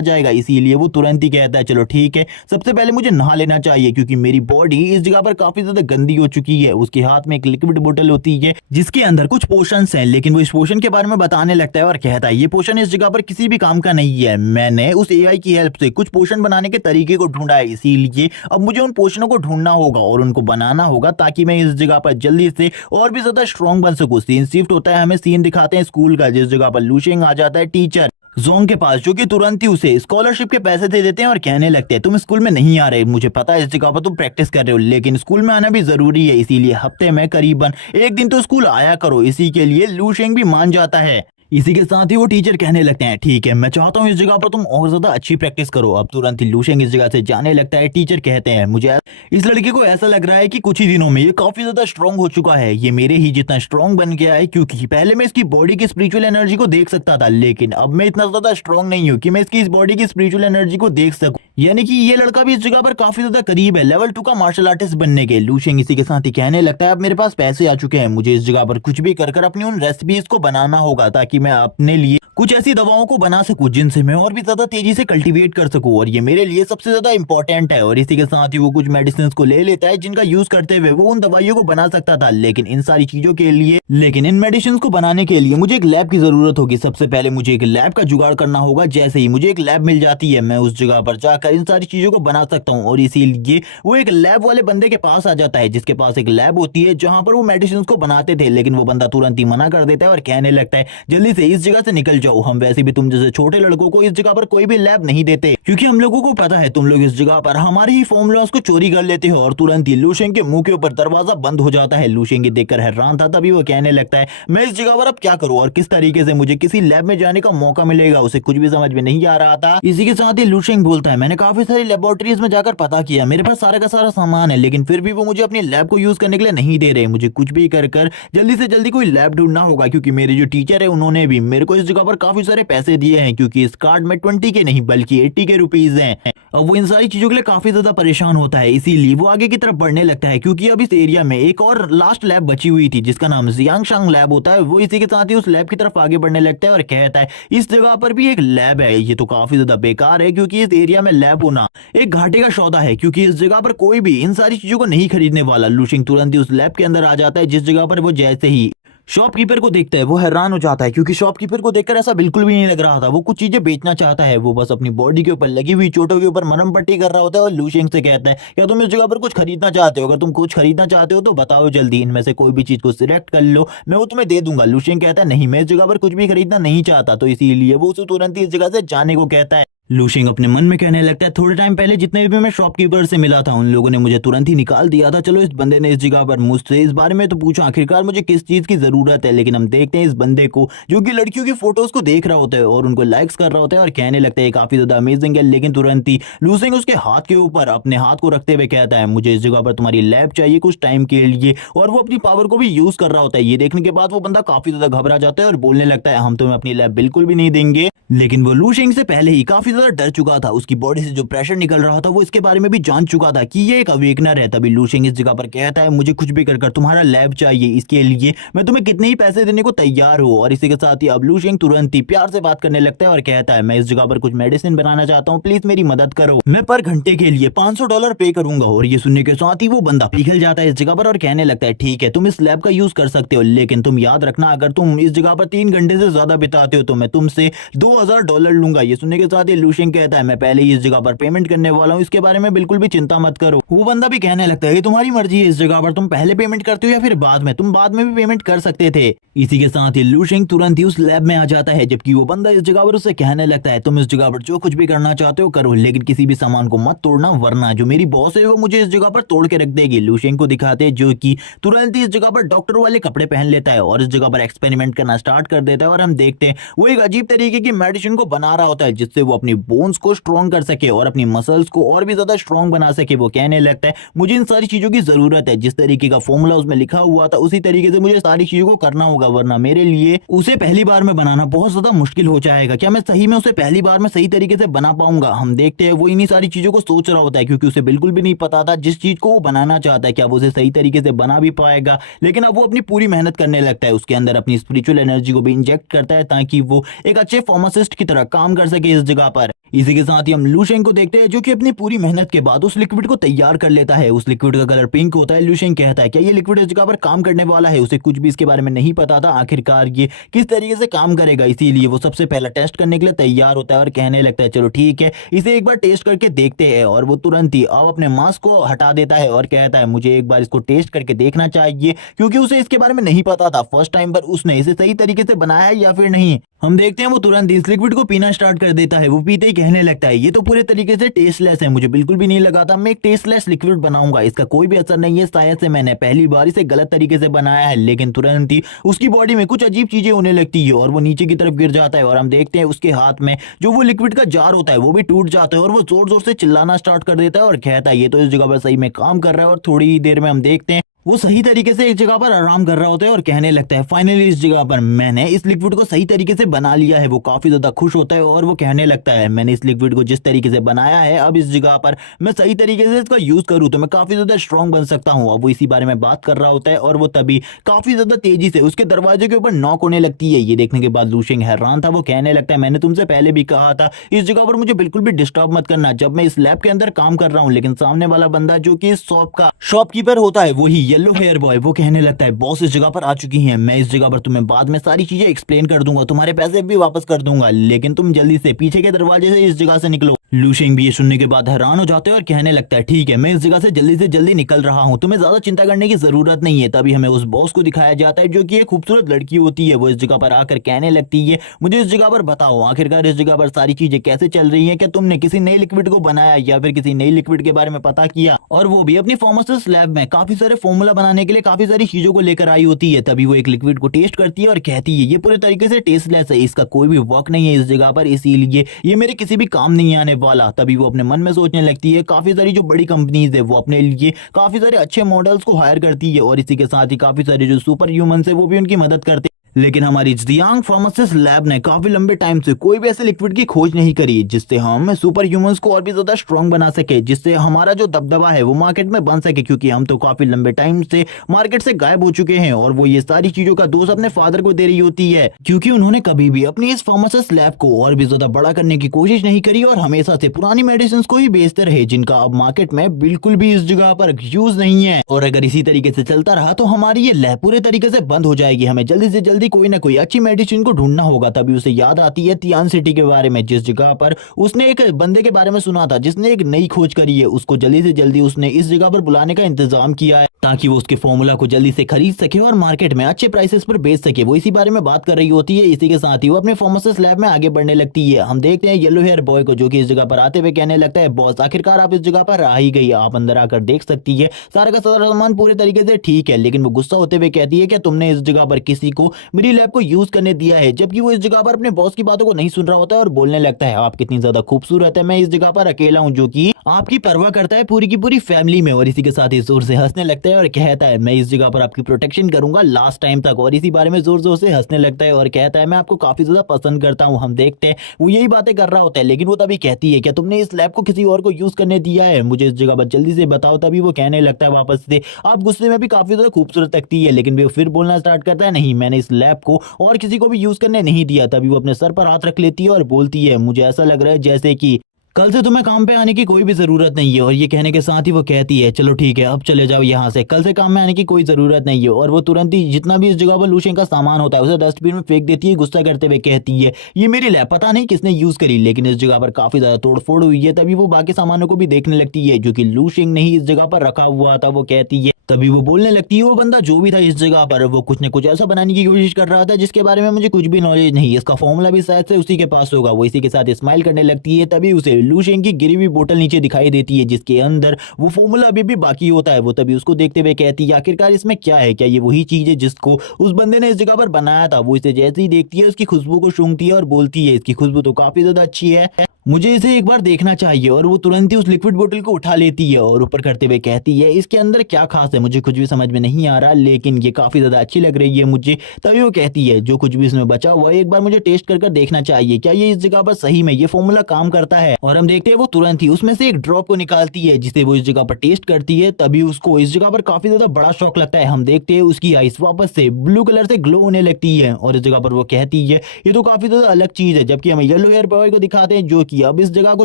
जाएगा। इसीलिए वो तुरंत ही कहता है चलो ठीक है, सबसे पहले मुझे नहा लेना चाहिए क्योंकि मेरी बॉडी इस जगह पर काफी ज्यादा गंदी हो चुकी है। उसके हाथ में एक लिक्विड बोतल होती है जिसके अंदर कुछ पोशंस हैं, लेकिन वो इस पोशन के बारे में बताने लगता है और कहता है ये पोशन इस जगह पर किसी भी काम का नहीं है, मैंने उस एआई की हेल्प से कुछ पोशन बनाने के तरीके को ढूंढा है, इसीलिए अब मुझे उन पोशनों को ढूंढना होगा और उनको बनाना होगा ताकि मैं इस जगह पर जल्दी से और भी ज्यादा स्ट्रॉन्ग बन सकूं। सीन शिफ्ट होता है, हमें सीन दिखाते हैं स्कूल का, जिस जगह पर लूशियन आ जाता है टीचर जोंग के पास, जो कि तुरंत ही उसे स्कॉलरशिप के पैसे दे देते हैं और कहने लगते हैं तुम स्कूल में नहीं आ रहे, मुझे पता है इस जगह पर तुम प्रैक्टिस कर रहे हो, लेकिन स्कूल में आना भी जरूरी है, इसीलिए हफ्ते में करीबन एक दिन तो स्कूल आया करो। इसी के लिए लूशियन भी मान जाता है। इसी के साथ ही वो टीचर कहने लगते हैं ठीक है, मैं चाहता हूँ इस जगह पर तुम और ज्यादा अच्छी प्रैक्टिस करो। अब तुरंत ही लूशियन इस जगह से जाने लगता है। टीचर कहते हैं मुझे इस लड़के को ऐसा लग रहा है कि कुछ ही दिनों में ये काफी ज्यादा स्ट्रांग हो चुका है, ये मेरे ही जितना स्ट्रांग बन गया है, क्योंकि पहले मैं इसकी बॉडी की स्पिरिचुअल एनर्जी को देख सकता था, लेकिन अब मैं इतना ज्यादा स्ट्रांग नहीं हूँ कि मैं इसकी इस बॉडी की स्पिरिचुअल एनर्जी को देख सकूं। यानी कि ये लड़का भी इस जगह पर काफी ज्यादा करीब है लेवल 2 का मार्शल आर्टिस्ट बनने के। लूशियन इसी के साथ ही कहने लगता है अब मेरे पास पैसे आ चुके हैं, मुझे इस जगह पर कुछ भी कर अपनी उन रेसिपीज को बनाना होगा ताकि मैं अपने लिए कुछ ऐसी दवाओं को बना सकूं जिनसे मैं और भी ज्यादा तेजी से कल्टीवेट कर सकूं, और ये मेरे लिए सबसे ज्यादा इंपॉर्टेंट है। और इसी के साथ ही वो कुछ मेडिसिन को ले लेता है जिनका यूज करते हुए वो उन दवाइयों को बना सकता था, लेकिन इन सारी चीजों के लिए इन मेडिसिन को बनाने के लिए मुझे एक लैब की जरूरत होगी। सबसे पहले मुझे एक लैब का जुगाड़ करना होगा। जैसे ही मुझे एक लैब मिल जाती है मैं उस जगह पर जाकर इन सारी चीजों को बना सकता हूँ, और इसीलिए वो एक लैब वाले बंदे के पास आ जाता है जिसके पास एक लैब होती है जहां पर वो मेडिसिन को बनाते थे, लेकिन वो बंदा तुरंत ही मना कर देता है और कहने लगता है जल्दी से इस जगह से निकल जाओ, हम वैसे भी तुम जैसे छोटे लड़कों को इस जगह पर कोई भी लैब नहीं देते, क्योंकि हम लोगों को पता है तुम लोग इस जगह पर हमारे ही फॉर्मूलास को चोरी कर लेते हो। और तुरंत ही लूशियन के मुंह के ऊपर दरवाजा बंद हो जाता है। लूशियन के देखकर हैरान था, तभी वो कहने लगता है मैं इस जगह पर अब क्या करूं और किस तरीके से मुझे किसी लैब में जाने का मौका मिलेगा, उसे कुछ भी समझ में नहीं आ रहा था। इसी के साथ ही लूशियन बोलता है मैंने काफी सारी लेबोरेटरीज में जाकर पता किया, मेरे पास सारा का सारा सामान है, लेकिन फिर भी वो मुझे अपनी लैब को यूज करने के लिए नहीं दे रहे। मुझे कुछ भी कर जल्दी से जल्दी कोई लैब ढूंढना होगा, क्योंकि मेरे जो टीचर है उन्होंने भी मेरे को इस जगह पर काफी सारे पैसे दिए हैं, क्योंकि इस कार्ड में 20 के नहीं बल्कि 80 के रुपीज हैं। अब वो इन सारी चीजों के लिए काफी ज्यादा परेशान होता है, इसीलिए वो आगे की तरफ बढ़ने लगता है क्योंकि अब इस एरिया में एक और लास्ट लैब बची हुई थी जिसका नाम जियांगशांग लैब होता है। वो इसी के साथ ही उस लैब की तरफ आगे बढ़ने लगता है और कहता है इस जगह पर भी एक लैब है, ये तो काफी ज्यादा बेकार है क्योंकि इस एरिया में लैब होना एक घाटे का सौदा है क्योंकि इस जगह पर कोई भी इन सारी चीजों को नहीं खरीदने वाला। लुशिंग तुरंत ही उस लैब के अंदर आ जाता है जिस जगह पर वो जैसे ही शॉपकीपर को देखता है वो हैरान हो जाता है क्योंकि शॉपकीपर को देखकर ऐसा बिल्कुल भी नहीं लग रहा था। वो कुछ चीजें बेचना चाहता है, वो बस अपनी बॉडी के ऊपर लगी हुई चोटों के ऊपर मरहम पट्टी कर रहा होता है और लुशिंग से कहता है क्या तुम इस जगह पर कुछ खरीदना चाहते हो? अगर तुम कुछ खरीदना चाहते हो तो बताओ जल्दी, इनमें से कोई भी चीज को सिलेक्ट कर लो, मैं वो तुम्हें दे दूंगा। लुशिंग कहता है नहीं, मैं इस जगह पर कुछ भी खरीदना नहीं चाहता, तो इसीलिए वो उसे तुरंत ही इस जगह से जाने को कहता है। लुशिंग अपने मन में कहने लगता है थोड़े टाइम पहले जितने भी मैं शॉपकीपर से मिला था उन लोगों ने मुझे तुरंत ही निकाल दिया था। चलो इस बंदे ने इस जगह पर मुझसे इस बारे में तो पूछा आखिरकार मुझे किस चीज की जरूरत है, लेकिन हम देखते हैं इस बंदे को जो कि लड़कियों की फोटोज को देख रहा होता है और उनको लाइक्स कर रहा होता है और कहने लगता है काफी ज्यादा अमेजिंग है। लेकिन तुरंत ही लुशिंग उसके हाथ के ऊपर अपने हाथ को रखते हुए कहता है मुझे इस जगह पर तुम्हारी लैब चाहिए कुछ टाइम के लिए, और वो अपनी पावर को भी यूज कर रहा होता है। ये देखने के बाद वो बंदा काफी ज्यादा घबरा जाता है और बोलने लगता है हम तुम्हें अपनी लैब बिल्कुल भी नहीं देंगे। लेकिन वो लुशिंग से पहले ही काफी ज्यादा डर चुका था, उसकी बॉडी से जो प्रेशर निकल रहा था वो इसके बारे में भी जान चुका था कि ये एक अवेकनर है। तभी लुशिंग इस जगह पर कहता है मुझे कुछ भी कर तुम्हारा लैब चाहिए, इसके लिए मैं तुम्हें कितने ही पैसे देने को तैयार हूँ। और इसी के साथ ही अब लुशिंग तुरंत ही प्यार से बात करने लगता है और कहता है मैं इस जगह पर कुछ मेडिसिन बनाना चाहता हूँ, प्लीज मेरी मदद करो, मैं पर घंटे के लिए $500 पे करूंगा। और ये सुनने के साथ ही वो बंदा पिघल जाता है इस जगह पर और कहने लगता है ठीक है तुम इस लैब का यूज कर सकते हो, लेकिन तुम याद रखना अगर तुम इस जगह पर 3 घंटे से ज्यादा बिताते हो तो मैं तुमसे $2000 लूंगा। ये सुनने के साथ ही लुशिंग कहता है मैं पहले ही इस जगह पर पेमेंट करने वाला हूँ, इसके बारे में बिल्कुल भी चिंता मत करो। वो बंदा भी कहने लगता है तुम्हारी मर्जी है, इस जगह पर तुम पहले पेमेंट करते हो या फिर बाद में, तुम बाद में भी पेमेंट कर सकते थे। इसी के साथ ही लुशिंग तुरंत ही उस लैब में आ जाता है जबकि वो बंदा इस जगह पर उससे कहने लगता है तुम इस जगह पर जो कुछ भी करना चाहते हो करो, लेकिन किसी भी सामान को मत तोड़ना वरना जो मेरी बॉस है वो मुझे इस जगह पर तोड़ के रख देगी। लुशिंग को दिखाते हैं जो कि तुरंत ही इस जगह पर डॉक्टर वाले कपड़े पहन लेता है और इस जगह पर एक्सपेरिमेंट करना स्टार्ट कर देता है। और हम देखते हैं वो एक अजीब तरीके की मेडिसिन को बना रहा होता है जिससे वो अपनी बोन्स को स्ट्रॉन्ग कर सके और अपनी मसल्स को और भी ज्यादा स्ट्रॉन्ग बना सके। वो कहने लगता है मुझे इन सारी चीजों की जरूरत है, जिस तरीके का फॉर्मूला उसमें लिखा हुआ था उसी तरीके से मुझे सारी चीजों को करना होगा वरना मेरे लिए उसे पहली बार में बनाना बहुत ज्यादा मुश्किल हो जाएगा। क्या मैं सही में उसे पहली बार में सही तरीके से बना पाऊंगा? हम देखते हैं वो इन्हीं सारी चीजों को सोच रहा होता है क्योंकि उसे बिल्कुल भी नहीं पता था जिस चीज को वो बनाना चाहता है क्या वो उसे सही तरीके से बना भी पाएगा। लेकिन अब वो अपनी पूरी मेहनत करने लगता है, उसके अंदर अपनी स्पिरिचुअल एनर्जी को भी इंजेक्ट करता है ताकि वो एक अच्छे फार्मासिस्ट की तरह काम कर सके इस जगह पर। इसी के साथ ही हम लुशिंग को देखते हैं जो कि अपनी पूरी मेहनत के बाद उस लिक्विड को तैयार कर लेता है। उस लिक्विड का कलर पिंक होता है। लुशिंग कहता है क्या ये लिक्विड इस जगह पर काम करने वाला है? उसे कुछ भी इसके बारे में नहीं पता था आखिरकार ये किस तरीके से काम करेगा, इसीलिए वो सबसे पहला टेस्ट करने के लिए तैयार होता है और कहने लगता है चलो ठीक है इसे एक बार टेस्ट करके देखते हैं। और वो तुरंत ही अब अपने मास्क को हटा देता है और कहता है मुझे एक बार इसको टेस्ट करके देखना चाहिए क्योंकि उसे इसके बारे में नहीं पता था फर्स्ट टाइम पर उसने इसे सही तरीके से बनाया है या फिर नहीं। हम देखते हैं वो तुरंत इस लिक्विड को पीना स्टार्ट कर देता है। वो पीते ही कहने लगता है ये तो पूरे तरीके से टेस्टलेस है, मुझे बिल्कुल भी नहीं लगा था मैं एक टेस्टलेस लिक्विड बनाऊंगा, इसका कोई भी असर नहीं है, शायद से मैंने पहली बार इसे गलत तरीके से बनाया है। लेकिन तुरंत ही उसकी बॉडी में कुछ अजीब चीजें होने लगती है और वो नीचे की तरफ गिर जाता है और हम देखते हैं उसके हाथ में जो वो लिक्विड का जार होता है वो भी टूट जाता है और वो जोर जोर से चिल्लाना स्टार्ट कर देता है और कहता है ये तो इस जगह पर सही में काम कर रहा है। और थोड़ी ही देर में हम देखते हैं वो सही तरीके से एक जगह पर आराम कर रहा होता है और कहने लगता है फाइनली इस जगह पर मैंने इस लिक्विड को सही तरीके से बना लिया है। वो काफी ज्यादा खुश होता है और वो कहने लगता है मैंने इस लिक्विड को जिस तरीके से बनाया है अब इस जगह पर मैं सही तरीके से इसका यूज करूँ तो मैं काफी ज्यादा स्ट्रॉन्ग बन सकता हूँ। अब वो इसी बारे में बात कर रहा होता है और वो तभी काफी ज्यादा तेजी से उसके दरवाजे के ऊपर नॉक होने लगती है। ये देखने के बाद लुशिंग हैरान था। वो कहने लगता है मैंने तुमसे पहले भी कहा था इस जगह पर मुझे बिल्कुल भी डिस्टर्ब मत करना जब मैं इस लैब के अंदर काम कर रहा हूँ। लेकिन सामने वाला बंदा जो कि इस शॉप का शॉपकीपर होता है वही येलो हेयर बॉय वो कहने लगता है बॉस इस जगह पर आ चुकी हैं, मैं इस जगह पर तुम्हें बाद में सारी चीजें एक्सप्लेन कर दूंगा, तुम्हारे पैसे भी वापस कर दूंगा, लेकिन तुम जल्दी से पीछे के दरवाजे से इस जगह से निकलो। लुशिंग भी ये सुनने के बाद हैरान हो जाते हैं और कहने लगता है ठीक है मैं इस जगह से जल्दी निकल रहा हूँ, तुम्हें ज्यादा चिंता करने की जरूरत नहीं है। तभी हमें उस बॉस को दिखाया जाता है जो कि एक खूबसूरत लड़की होती है। वो इस जगह पर आकर कहने लगती है मुझे इस जगह पर बताओ आखिरकार इस जगह पर सारी चीजें कैसे चल रही है, क्या तुमने किसी नई लिक्विड को बनाया या फिर किसी नई लिक्विड के बारे में पता किया? और वो भी अपनी फार्मासिस्ट लैब में काफी सारे फॉर्मूला बनाने के लिए काफी सारी चीजों को लेकर आई होती है। तभी वो एक लिक्विड को टेस्ट करती है और कहती है ये पूरे तरीके से टेस्टलेस है, इसका कोई भी वर्क नहीं है इस जगह पर, इसीलिए ये मेरे किसी भी काम नहीं आने वाला। तभी वो अपने मन में सोचने लगती है काफी सारी जो बड़ी कंपनीज है वो अपने लिए काफी सारे अच्छे मॉडल्स को हायर करती है और इसी के साथ ही काफी सारे जो सुपर ह्यूमंस है वो भी उनकी मदद करते हैं। लेकिन हमारी जियांग फार्मासिस्ट लैब ने काफी लंबे टाइम से कोई भी ऐसे लिक्विड की खोज नहीं करी जिससे हम सुपर ह्यूमंस को और भी ज्यादा स्ट्रांग बना सके, जिससे हमारा जो दबदबा है वो मार्केट में बन सके, क्योंकि हम तो काफी लंबे टाइम से मार्केट से गायब हो चुके हैं। और वो ये सारी चीजों का दोष अपने फादर को दे रही होती है, क्योंकि उन्होंने कभी भी अपनी इस फार्मासिस्ट लैब को और भी ज्यादा बड़ा करने की कोशिश नहीं करी और हमेशा से पुरानी मेडिसिन को ही बेचते रहे, जिनका अब मार्केट में बिल्कुल भी इस जगह पर यूज नहीं है। और अगर इसी तरीके से चलता रहा तो हमारी ये लैब पूरे तरीके से बंद हो जाएगी। हमें जल्दी से जल्दी कोई ना कोई अच्छी मेडिसिन को ढूंढना होगा। तभी उसे याद आती है तियान सिटी के बारे में, जिस जगह पर उसने एक बंदे के बारे में सुना था जिसने एक नई खोज करी है। उसको जल्दी से जल्दी उसने इस जगह पर बुलाने का इंतजाम किया है ताकि वो उसके फॉर्मूला को जल्दी से खरीद सके और मार्केट में अच्छे प्राइसेस पर बेच सके। वो इसी बारे में बात कर रही होती है। इसी के साथ ही वो अपने फार्मासिस्ट लैब में आगे बढ़ने लगती है। हम देखते हैं येलो हेयर बॉय को, जो कि इस जगह पर आते हुए कहने लगता है, बॉस आखिरकार आप इस जगह पर आ ही गई, आप अंदर आकर देख सकती है, सारा का सारा सामान पूरे तरीके से ठीक है। लेकिन वो गुस्सा होते हुए कहती है कि तुमने इस जगह पर किसी को मेरी लैब को यूज करने दिया है, जबकि वो इस जगह पर अपने बॉस की बातों को नहीं सुन रहा होता है और बोलने लगता है, आप कितनी ज्यादा खूबसूरत है, मैं इस जगह पर अकेला हूँ जो कि आपकी परवाह करता है पूरी की पूरी फैमिली में। और इसी के साथ ही जोर से हंसने लगता है और कहता है, मैं इस जगह पर आपकी प्रोटेक्शन करूंगा लास्ट टाइम तक। और इसी बारे में जोर जोर से हंसने लगता है और कहता है, मैं आपको काफी ज्यादा पसंद करता हूँ। हम देखते हैं वो यही बातें कर रहा होता है, लेकिन वो तभी कहती है, क्या तुमने इस लैब को किसी और को यूज करने दिया है, मुझे इस जगह पर जल्दी से बताओ। तभी वो कहने लगता है वापस से, आप गुस्से में भी काफी ज्यादा खूबसूरत लगती है। लेकिन वो फिर बोलना स्टार्ट करता है, नहीं मैंने इस लैब को और किसी को भी यूज करने नहीं दिया। तभी वो अपने सर पर हाथ रख लेती है और बोलती है, मुझे ऐसा लग रहा है जैसे कि कल से तुम्हें काम पे आने की कोई भी जरूरत नहीं है। और ये कहने के साथ ही वो कहती है, चलो ठीक है अब चले जाओ यहाँ से, कल से काम में आने की कोई जरूरत नहीं है। और वो तुरंत ही जितना भी इस जगह पर लूशें का सामान होता है उसे डस्टबिन में फेंक देती है, गुस्सा करते हुए कहती है, ये मेरी लैब पता नहीं किसने यूज करी, लेकिन इस जगह पर काफी ज्यादा तोड़फोड़ हुई है। तभी वो बाकी सामानों को भी देखने लगती है जो कि लूशिंग ने ही इस जगह पर रखा हुआ था। वो कहती है, तभी वो बोलने लगती है, वो बंदा जो भी था इस जगह पर वो कुछ न कुछ ऐसा बनाने की कोशिश कर रहा था जिसके बारे में मुझे कुछ भी नॉलेज नहीं, इसका फॉर्मूला भी शायद से उसी के पास होगा। वो इसी के साथ स्माइल करने लगती है। तभी उसे लूशेंग की गिरी हुई बोतल नीचे दिखाई देती है जिसके अंदर वो फॉर्मूला अभी भी बाकी होता है। वो तभी उसको देखते हुए कहती है, आखिरकार इसमें क्या है, क्या ये वही चीज है जिसको उस बंदे ने इस जगह पर बनाया था। वो इसे जैसे ही देखती है उसकी खुशबू को सूंघती है और बोलती है, इसकी खुशबू तो काफी ज्यादा अच्छी है, मुझे इसे एक बार देखना चाहिए। और वो तुरंत ही उस लिक्विड बोतल को उठा लेती है और ऊपर करते हुए कहती है, इसके अंदर क्या खास है, मुझे कुछ भी समझ में नहीं आ रहा, लेकिन ये काफी ज्यादा अच्छी लग रही है मुझे। तभी वो कहती है, जो कुछ भी इसमें बचा हुआ है एक बार मुझे टेस्ट कर देखना चाहिए, क्या ये इस जगह पर सही में ये फॉर्मूला काम करता है। और हम देखते हैं वो तुरंत ही उसमें से एक ड्रॉप को निकालती है जिसे वो इस जगह पर टेस्ट करती है। तभी उसको इस जगह पर काफी ज्यादा बड़ा शौक लगता है। हम देखते हैं उसकी आइस वापस से ब्लू कलर से ग्लो होने लगती है और इस जगह पर वो कहती है, ये तो काफी ज्यादा अलग चीज है। जबकि हम येलो हेयर बॉय को दिखाते हैं जो कि अब इस जगह को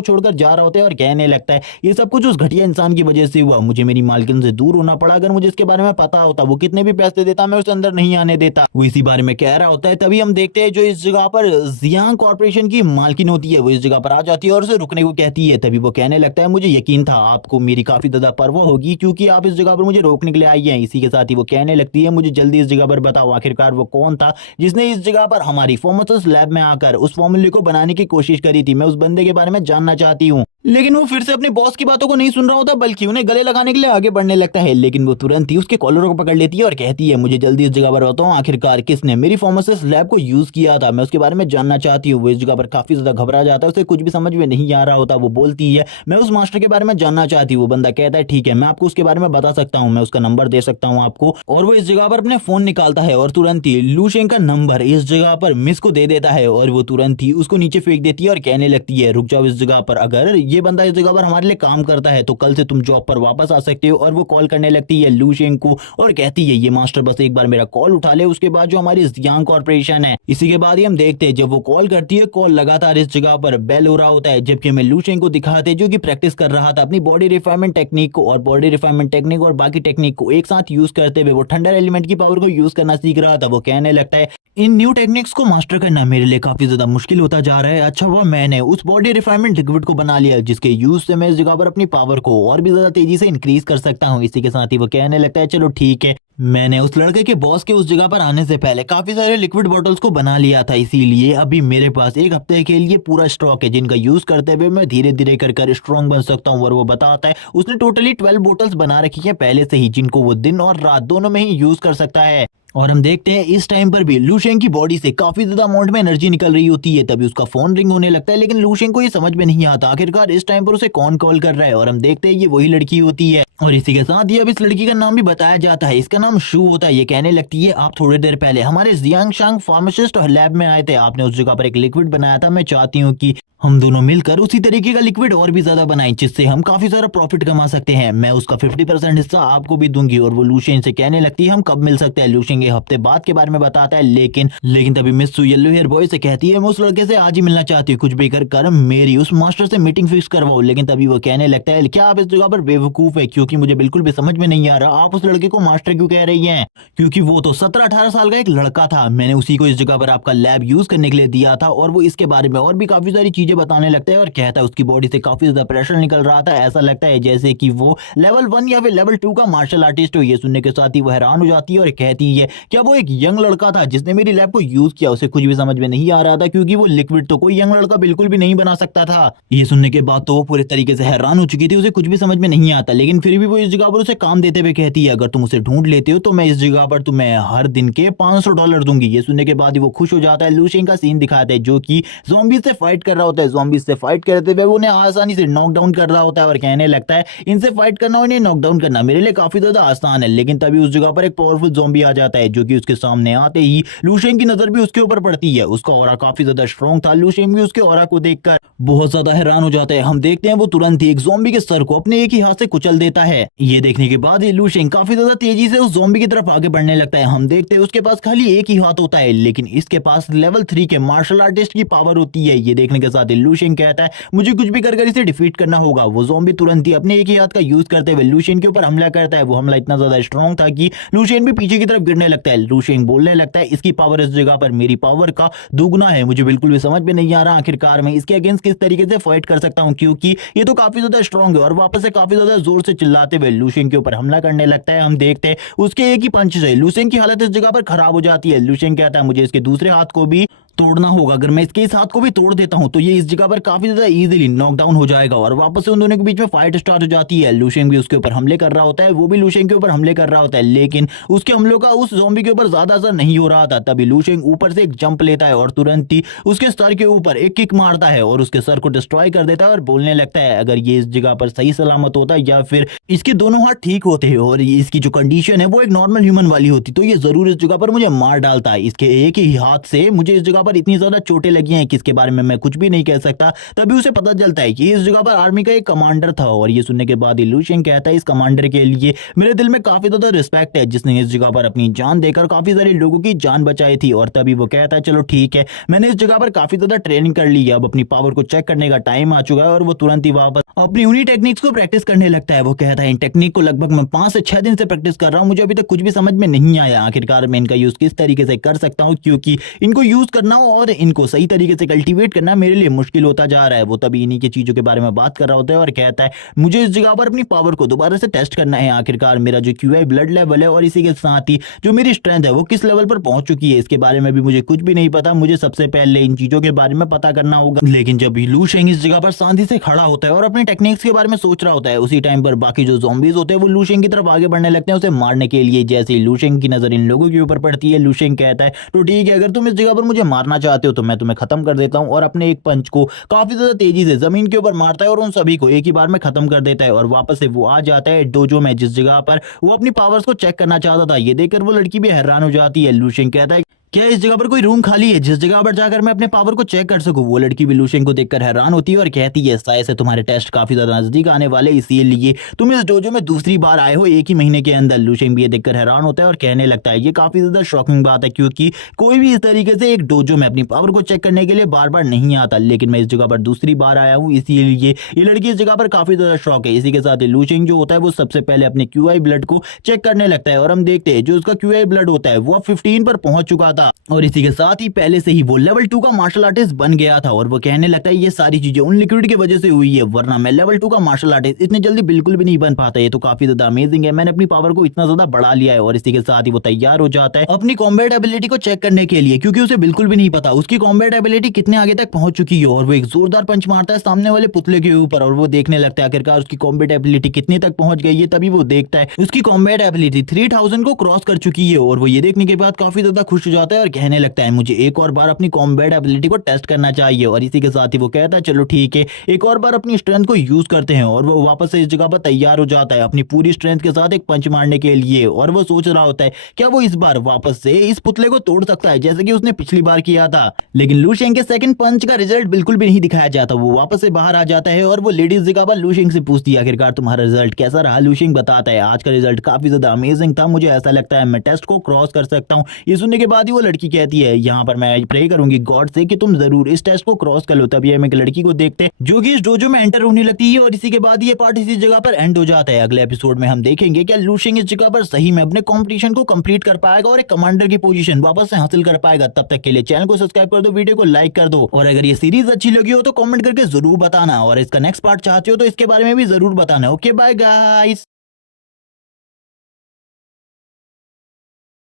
छोड़कर जा रहा होता है और कहने लगता है, ये सब कुछ उस घटिया इंसान की वजह से हुआ, मुझे मेरी मालकिन से दूर होना पड़ा, अगर मुझे इसके बारे में पता होता वो कितने भी पैसे देता मैं उसे अंदर नहीं आने देता। वो इसी बारे में कह रहा होता है। तभी हम देखते हैं जो इस जगह पर जियांग कॉर्पोरेशन की मालकिन होती है वो इस जगह पर आ जाती है और उसे रुकने को कहती है। तभी वो कहने लगता है, मुझे यकीन था आपको मेरी काफी ज्यादा परवाह होगी क्योंकि आप इस जगह पर मुझे रोकने के लिए आई हैं। इसी के साथ ही वो कहने लगती है, मुझे जल्दी इस जगह पर बताओ आखिरकार वो कौन था जिसने इस जगह पर हमारी फार्मासिस्ट लैब में आकर उस फॉर्मूले को बनाने की कोशिश करी थी। मैं उस बंदे के बारे में जानना चाहती हूँ। लेकिन वो फिर से अपने बॉस की बातों को नहीं सुन रहा होता बल्कि उन्हें गले लगाने के लिए आगे बढ़ने लगता है। लेकिन वो तुरंत ही उसके कॉलर को पकड़ लेती है और कहती है, मुझे जल्दी इस जगह पर बताओ आखिरकार किसने मेरी फार्मासिस्ट लैब को यूज किया था, मैं उसके बारे में जानना चाहती हूँ। वो इस जगह पर काफी ज्यादा घबरा जाता है, उसे कुछ भी समझ में नहीं आ रहा होता। वो बोलती है, मैं उस मास्टर के बारे में जानना चाहती हूँ। वो बंदा कहता है, ठीक है मैं आपको उसके बारे में बता सकता हूँ, मैं उसका नंबर दे सकता हूँ आपको। और वो इस जगह पर अपने फोन निकालता है और तुरंत ही लूशेंग का नंबर इस जगह पर मिस को दे देता है और वो तुरंत ही उसको नीचे फेंक देती है और कहने लगती है, रुक जाओ इस जगह पर, अगर ये बंदा इस जगह पर हमारे लिए काम करता है तो कल से तुम जॉब पर वापस आ सकते हो। और वो कॉल करने लगती है लूशेंग को और कहती है, ये मास्टर बस एक बार मेरा कॉल उठा ले, उसके बाद जो हमारी जियांग कॉर्पोरेशन है। इसी के बाद ही हम देखते हैं जब वो कॉल करती है, कॉल लगातार इस जगह पर बेल हो रहा होता है। जबकि हमें लूशेंग को दिखाते जो कि प्रैक्टिस कर रहा था अपनी बॉडी रिफाइनमेंट टेक्निक को, और बॉडी रिफाइनमेंट टेक्निक और बाकी टेक्निक को एक साथ यूज करते हुए वो थंडर एलिमेंट की पावर को यूज करना सीख रहा था। वो कहने लगता है, इन न्यू टेक्निक्स को मास्टर करना मेरे लिए काफी ज्यादा मुश्किल होता जा रहा है। अच्छा हुआ मैंने उस बॉडी रिफाइनमेंट लिक्विड को बना लिया जिसके यूज से मैं इस जगह पर अपनी पावर को और भी ज्यादा तेजी से इंक्रीज कर सकता हूँ। इसी के साथ ही वो कहने लगता है, चलो ठीक है, मैंने उस लड़के के बॉस के उस जगह पर आने से पहले काफी सारे लिक्विड बॉटल्स को बना लिया था, इसीलिए अभी मेरे पास एक हफ्ते के लिए पूरा स्टॉक है जिनका यूज करते हुए मैं धीरे धीरे कर स्ट्रॉन्ग बन सकता हूँ। और वो बताता है उसने टोटली 12 बोटल्स बना रखी है पहले से ही, जिनको वो दिन और रात दोनों में ही यूज कर सकता है। और हम देखते हैं इस टाइम पर भी लूशेंग की बॉडी से काफी ज्यादा अमाउंट में एनर्जी निकल रही होती है। तभी उसका फोन रिंग होने लगता है, लेकिन लूशेंग को ये समझ में नहीं आता आखिरकार इस टाइम पर उसे कौन कॉल कर रहा है। और हम देखते हैं ये वही लड़की होती है और इसी के साथ ही अब इस लड़की का नाम भी बताया जाता है। इसका नाम शू होता है। ये कहने लगती है आप थोड़ी देर पहले हमारे जियांगशांग फार्मासिस्ट लैब में आए थे, आपने उस जगह पर एक लिक्विड बनाया था, मैं चाहती हूँ कि हम दोनों मिलकर उसी तरीके का लिक्विड और भी ज्यादा बनाएं जिससे हम काफी सारा प्रॉफिट कमा सकते हैं। मैं उसका 50% हिस्सा आपको भी दूंगी। और वो लूशेन से कहने लगती है हम कब मिल सकते हैं। लूशेन ये हफ्ते बाद के बारे में बताता है, लेकिन तभी मिस सू येलो हेयर बॉय से कहती है मैं उस लड़के से आज ही मिलना चाहती हूँ, कुछ भी कर मेरी उस मास्टर से मीटिंग फिक्स करवाओ। लेकिन तभी वो कहने लगता है क्या आप इस जगह पर बेवकूफ है, क्योंकि मुझे बिल्कुल भी समझ में नहीं आ रहा आप उस लड़के को मास्टर क्यों कह रही है, क्योंकि वो तो 17-18 साल का एक लड़का था। मैंने उसी को इस जगह पर आपका लैब यूज करने के लिए दिया था। और वो इसके बारे में और भी काफी सारी चीजें बताने लगता है और कहता है उसकी बॉडी से काफी ज्यादा प्रेशर निकल रहा था, ऐसा लगता है जैसे कि वो लेवल 1 या फिर लेवल 2 का मार्शल आर्टिस्ट हो। ये सुनने के साथ ही वो हैरान हो जाती है और कहती है क्या वो एक यंग लड़का था जिसने मेरी लैब को यूज किया। उसे कुछ भी समझ में नहीं आ रहा था क्योंकि वो लिक्विड तो कोई यंग लड़का बिल्कुल भी नहीं बना सकता था। ये सुनने के बाद तो वो पूरे तरीके से हैरान हो चुकी थी, उसे कुछ भी समझ में नहीं आता, लेकिन फिर भी वो इस जगह पर उसे काम देते हुए कहती है अगर तुम उसे ढूंढ लेते हो तो मैं इस जगह पर तुम्हें हर दिन के $500 दूंगी। ये सुनने के बाद ही वो खुश हो जाता है। लूशेन का सीन दिखाता है जो कि ज़ॉम्बीज़ से फाइट कर रहा होता है। ज़ॉम्बीज़ से फाइट करते हुए वो उन्हें आसानी से नॉकडाउन कर रहा होता है और कहने लगता है इनसे फाइट करना और इन्हें नॉकडाउन करना मेरे लिए काफी ज्यादा आसान है। लेकिन तभी उस जगह पर एक पावरफुल ज़ॉम्बी आ जाता है जो कि उसके सामने आते ही लूशेन की नजर भी उसके ऊपर पड़ती है। उसका ऑरा काफी ज्यादा स्ट्रॉन्ग था। लूशेन भी उसके ऑरा को देखकर बहुत ज्यादा हैरान हो जाता है। हम देखते हैं वो तुरंत ही एक ज़ॉम्बी के सर को अपने एक ही हाथ से कुचल देता है। ये देखने के बाद ही लूशेन काफी ज्यादा तेजी से उस ज़ॉम्बी की तरफ आगे बढ़ने लगता है। हम देखते हैं उसके पास खाली एक ही हाथ होता है, लेकिन इसके पास लेवल 3 के मार्शल आर्टिस्ट की पावर होती है। ये देखने के साथ ही लूशेन कहता है मुझे कुछ भी कर इसे डिफीट करना होगा। वो ज़ॉम्बी तुरंत ही अपने एक ही हाथ का यूज करते हुए लूशेन के ऊपर हमला करता है। वो हमला इतना ज्यादा स्ट्रॉन्ग था कि लूशेन भी पीछे की तरफ गिरने लगता है। लूशेन बोलने लगता है इसकी पावर इस जगह पर मेरी पावर का दुगना है, मुझे बिल्कुल भी समझ में नहीं आ रहा आखिरकार मैं इसके अगेंस्ट किस तरीके से फाइट कर सकता हूं, क्योंकि ये तो काफी ज्यादा स्ट्रॉन्ग है। और वापस से काफी ज्यादा जोर से चिल्लाते हुए लूशेन के ऊपर हमला करने लगता है। हम देखते हैं उसके एक ही पंच से लूशेन की हालत इस जगह पर खराब हो जाती है। लूशेन कहता है मुझे इसके दूसरे हाथ को भी तोड़ना होगा, अगर मैं इसके इस हाथ को भी तोड़ देता हूं तो ये इस जगह पर काफी ज्यादा इजीली नॉकडाउन हो जाएगा। और वापस से उन दोनों के बीच में फाइट स्टार्ट हो जाती है। लूशेन भी उसके ऊपर हमले कर रहा होता है, वो भी लूशेन के ऊपर हमले कर रहा होता है, लेकिन उसके हमलों का उस ज़ॉम्बी के ऊपर ज्यादा असर नहीं हो रहा था। तभी लूशेन ऊपर से एक जंप लेता है और तुरंत ही उसके सर के ऊपर एक किक मारता है और उसके सर को डिस्ट्रॉय कर देता है और बोलने लगता है अगर ये इस जगह पर सही सलामत होता या फिर इसके दोनों हाथ ठीक होते और इसकी जो कंडीशन है वो एक नॉर्मल ह्यूमन वाली होती तो ये जरूर इस जगह पर मुझे मार डालता है। इसके एक ही हाथ से मुझे इस जगह पर इतनी ज्यादा चोटें लगी हैं कि इसके बारे में मैं कुछ भी नहीं कह सकता। तभी उसे पता चलता है कि इस जगह पर आर्मी का एक कमांडर था। और ये सुनने के बाद ही लूशेन कहता है इस कमांडर के लिए मेरे दिल में काफी ज्यादा रिस्पेक्ट है, जिसने इस जगह पर अपनी जान देकर काफी सारे लोगों की जान बचाई थी। और तभी वो कहता है चलो ठीक है, मैंने इस जगह पर काफी ज्यादा ट्रेनिंग कर ली है, अब अपनी पावर को चेक करने का टाइम आ चुका है। और वो तुरंत ही वापस अपनी उन्हीं टेक्निक्स को प्रैक्टिस करने लगता है। वो कहता है इन टेक्निक को लगभग मैं 5 से 6 दिन से प्रैक्टिस कर रहा हूँ, मुझे अभी तक कुछ भी समझ में नहीं आया आखिरकार मैं इनका यूज किस तरीके से कर सकता हूँ, क्योंकि इनको यूज करना और इनको सही तरीके से कल्टीवेट करना मेरे लिए मुश्किल होता जा रहा है। वो तभी इन्हीं की चीजों के बारे में बात कर रहा होता है और कहता है मुझे इस जगह पर अपनी पावर को दोबारा से टेस्ट करना है, आखिरकार मेरा जो क्यूआई ब्लड लेवल है और इसी के साथ ही जो मेरी स्ट्रेंथ है वो किस लेवल पर पहुंच चुकी है, इसके बारे में भी मुझे कुछ भी नहीं पता। मुझे सबसे पहले इन चीजों के बारे में पता करना होगा। लेकिन जब लूशेन इस जगह पर शांति से खड़ा होता है और अपनी टेक्निक्स के बारे में सोच रहा होता है, उसी टाइम पर बाकी जो ज़ॉम्बीज होते हैं वो लूशेन की तरफ आगे बढ़ने लगते हैं उसे मारने के लिए। जैसे ही लूशेन की नजर इन लोगों के ऊपर पड़ती है, लूशेन कहता है तो ठीक है, अगर तुम इस जगह पर मुझे मारना चाहते हो तो मैं तुम्हें खत्म कर देता हूं। और अपने एक पंच को काफी ज्यादा तेजी से जमीन के ऊपर मारता है और उन सभी को एक ही बार में खत्म कर देता है। और वापस से वो आ जाता है डोजो में, जिस जगह पर वो अपनी पावर्स को चेक करना चाहता था। ये देखकर वो लड़की भी हैरान हो जाती है। लूशेन कहता है क्या इस जगह पर कोई रूम खाली है जिस जगह पर जाकर मैं अपने पावर को चेक कर सकूं। वो लड़की भी लूशेन को देखकर हैरान होती है और कहती है शायद से तुम्हारे टेस्ट काफी ज्यादा नजदीक आने वाले, इसीलिए तुम इस डोजो में दूसरी बार आए हो एक ही महीने के अंदर। लूशेन भी ये देखकर हैरान होता है और कहने लगता है ये काफी ज्यादा शॉकिंग बात है, क्योंकि कोई भी इस तरीके से एक डोजो में अपनी पावर को चेक करने के लिए बार बार नहीं आता, लेकिन मैं इस जगह पर दूसरी बार आया हूँ, इसीलिए ये लड़की इस जगह पर काफी ज्यादा शौक है। इसी के साथ लूशेन जो होता है वो सबसे पहले अपने क्यूआई ब्लड को चेक करने लगता है और हम देखते हैं जो उसका क्यूआई ब्लड होता है वो 15 पर पहुंच चुका था और इसी के साथ ही पहले से ही वो लेवल 2 का मार्शल आर्टिस्ट बन गया था और वो कहने लगता है ये सारी चीजें उन लिक्विड की वजह से हुई है, वरना मैं लेवल 2 का मार्शल आर्टिस्ट इतने जल्दी बिल्कुल भी नहीं बन पाता। ये तो काफी ज्यादा अमेजिंग है, मैंने अपनी पावर को इतना ज्यादा बढ़ा लिया है। और इसी के साथ ही वो तैयार हो जाता है अपनी कॉम्बैट एबिलिटी को चेक करने के लिए, क्योंकि उसे बिल्कुल भी नहीं पता उसकी कॉम्बैट एबिलिटी कितने आगे तक पहुंच चुकी है। और वो एक जोरदार पंच मारता है सामने वाले पुतले के ऊपर और वो देखने लगता है आखिरकार उसकी कॉम्बैट एबिलिटी कितने तक पहुंच गई है। तभी वो देखता है उसकी कॉम्बैट एबिलिटी 3000 को क्रॉस कर चुकी है और वो ये देखने के बाद काफी ज्यादा खुश हो जाता है और कहने लगता है मुझे एक और बार अपनी कॉम्बैट एबिलिटी को टेस्ट करना चाहिए। और इसी के साथ ही वो कहता है चलो ठीक है, एक और बार अपनी स्ट्रेंथ को यूज करते हैं। और वो वापस से इस जगह पर तैयार हो जाता है अपनी पूरी स्ट्रेंथ के साथ एक पंच मारने के लिए। और वो सोच रहा होता है क्या वो इस बार वापस से इस पुतले को तोड़ सकता है जैसे कि उसने पिछली बार किया था। लेकिन लू शेंग के सेकंड पंच का रिजल्ट बिल्कुल भी नहीं दिखाया जाता। वो वापस से बाहर आ जाता है और वो लेडीज जगह पर लू शेंग से पूछती है आखिरकार तुम्हारा रिजल्ट कैसा रहा। लू शेंग बताता है आज का रिजल्ट काफी ज्यादा अमेजिंग था, मुझे ऐसा लगता है मैं टेस्ट को क्रॉस कर सकता हूँ। ये सुनने के बाद ही वो लड़की कहती है यहाँ पर मैं प्रे करूंगी गॉड से कि तुम जरूर इस टेस्ट को क्रॉस कर लो। तभी हम एक लड़की को देखते हैं जो कि इस डोजो में एंटर होने लगती है और इसी के बाद ये पार्ट इसी जगह पर एंड हो जाता है। अगले एपिसोड में हम देखेंगे क्या लू शेंग इस जगह पर सही में अपने कंपटीशन को कंप्लीट कर पाएगा और एक कमांडर की पोजीशन वापस से हासिल कर पाएगा। तब तक के लिए चैनल को सब्सक्राइब कर दो, वीडियो को लाइक कर दो और अगर ये सीरीज अच्छी लगी हो तो कमेंट करके जरूर बताना और इसका नेक्स्ट पार्ट चाहते हो तो इसके बारे में भी जरूर बताना। Okay bye guys.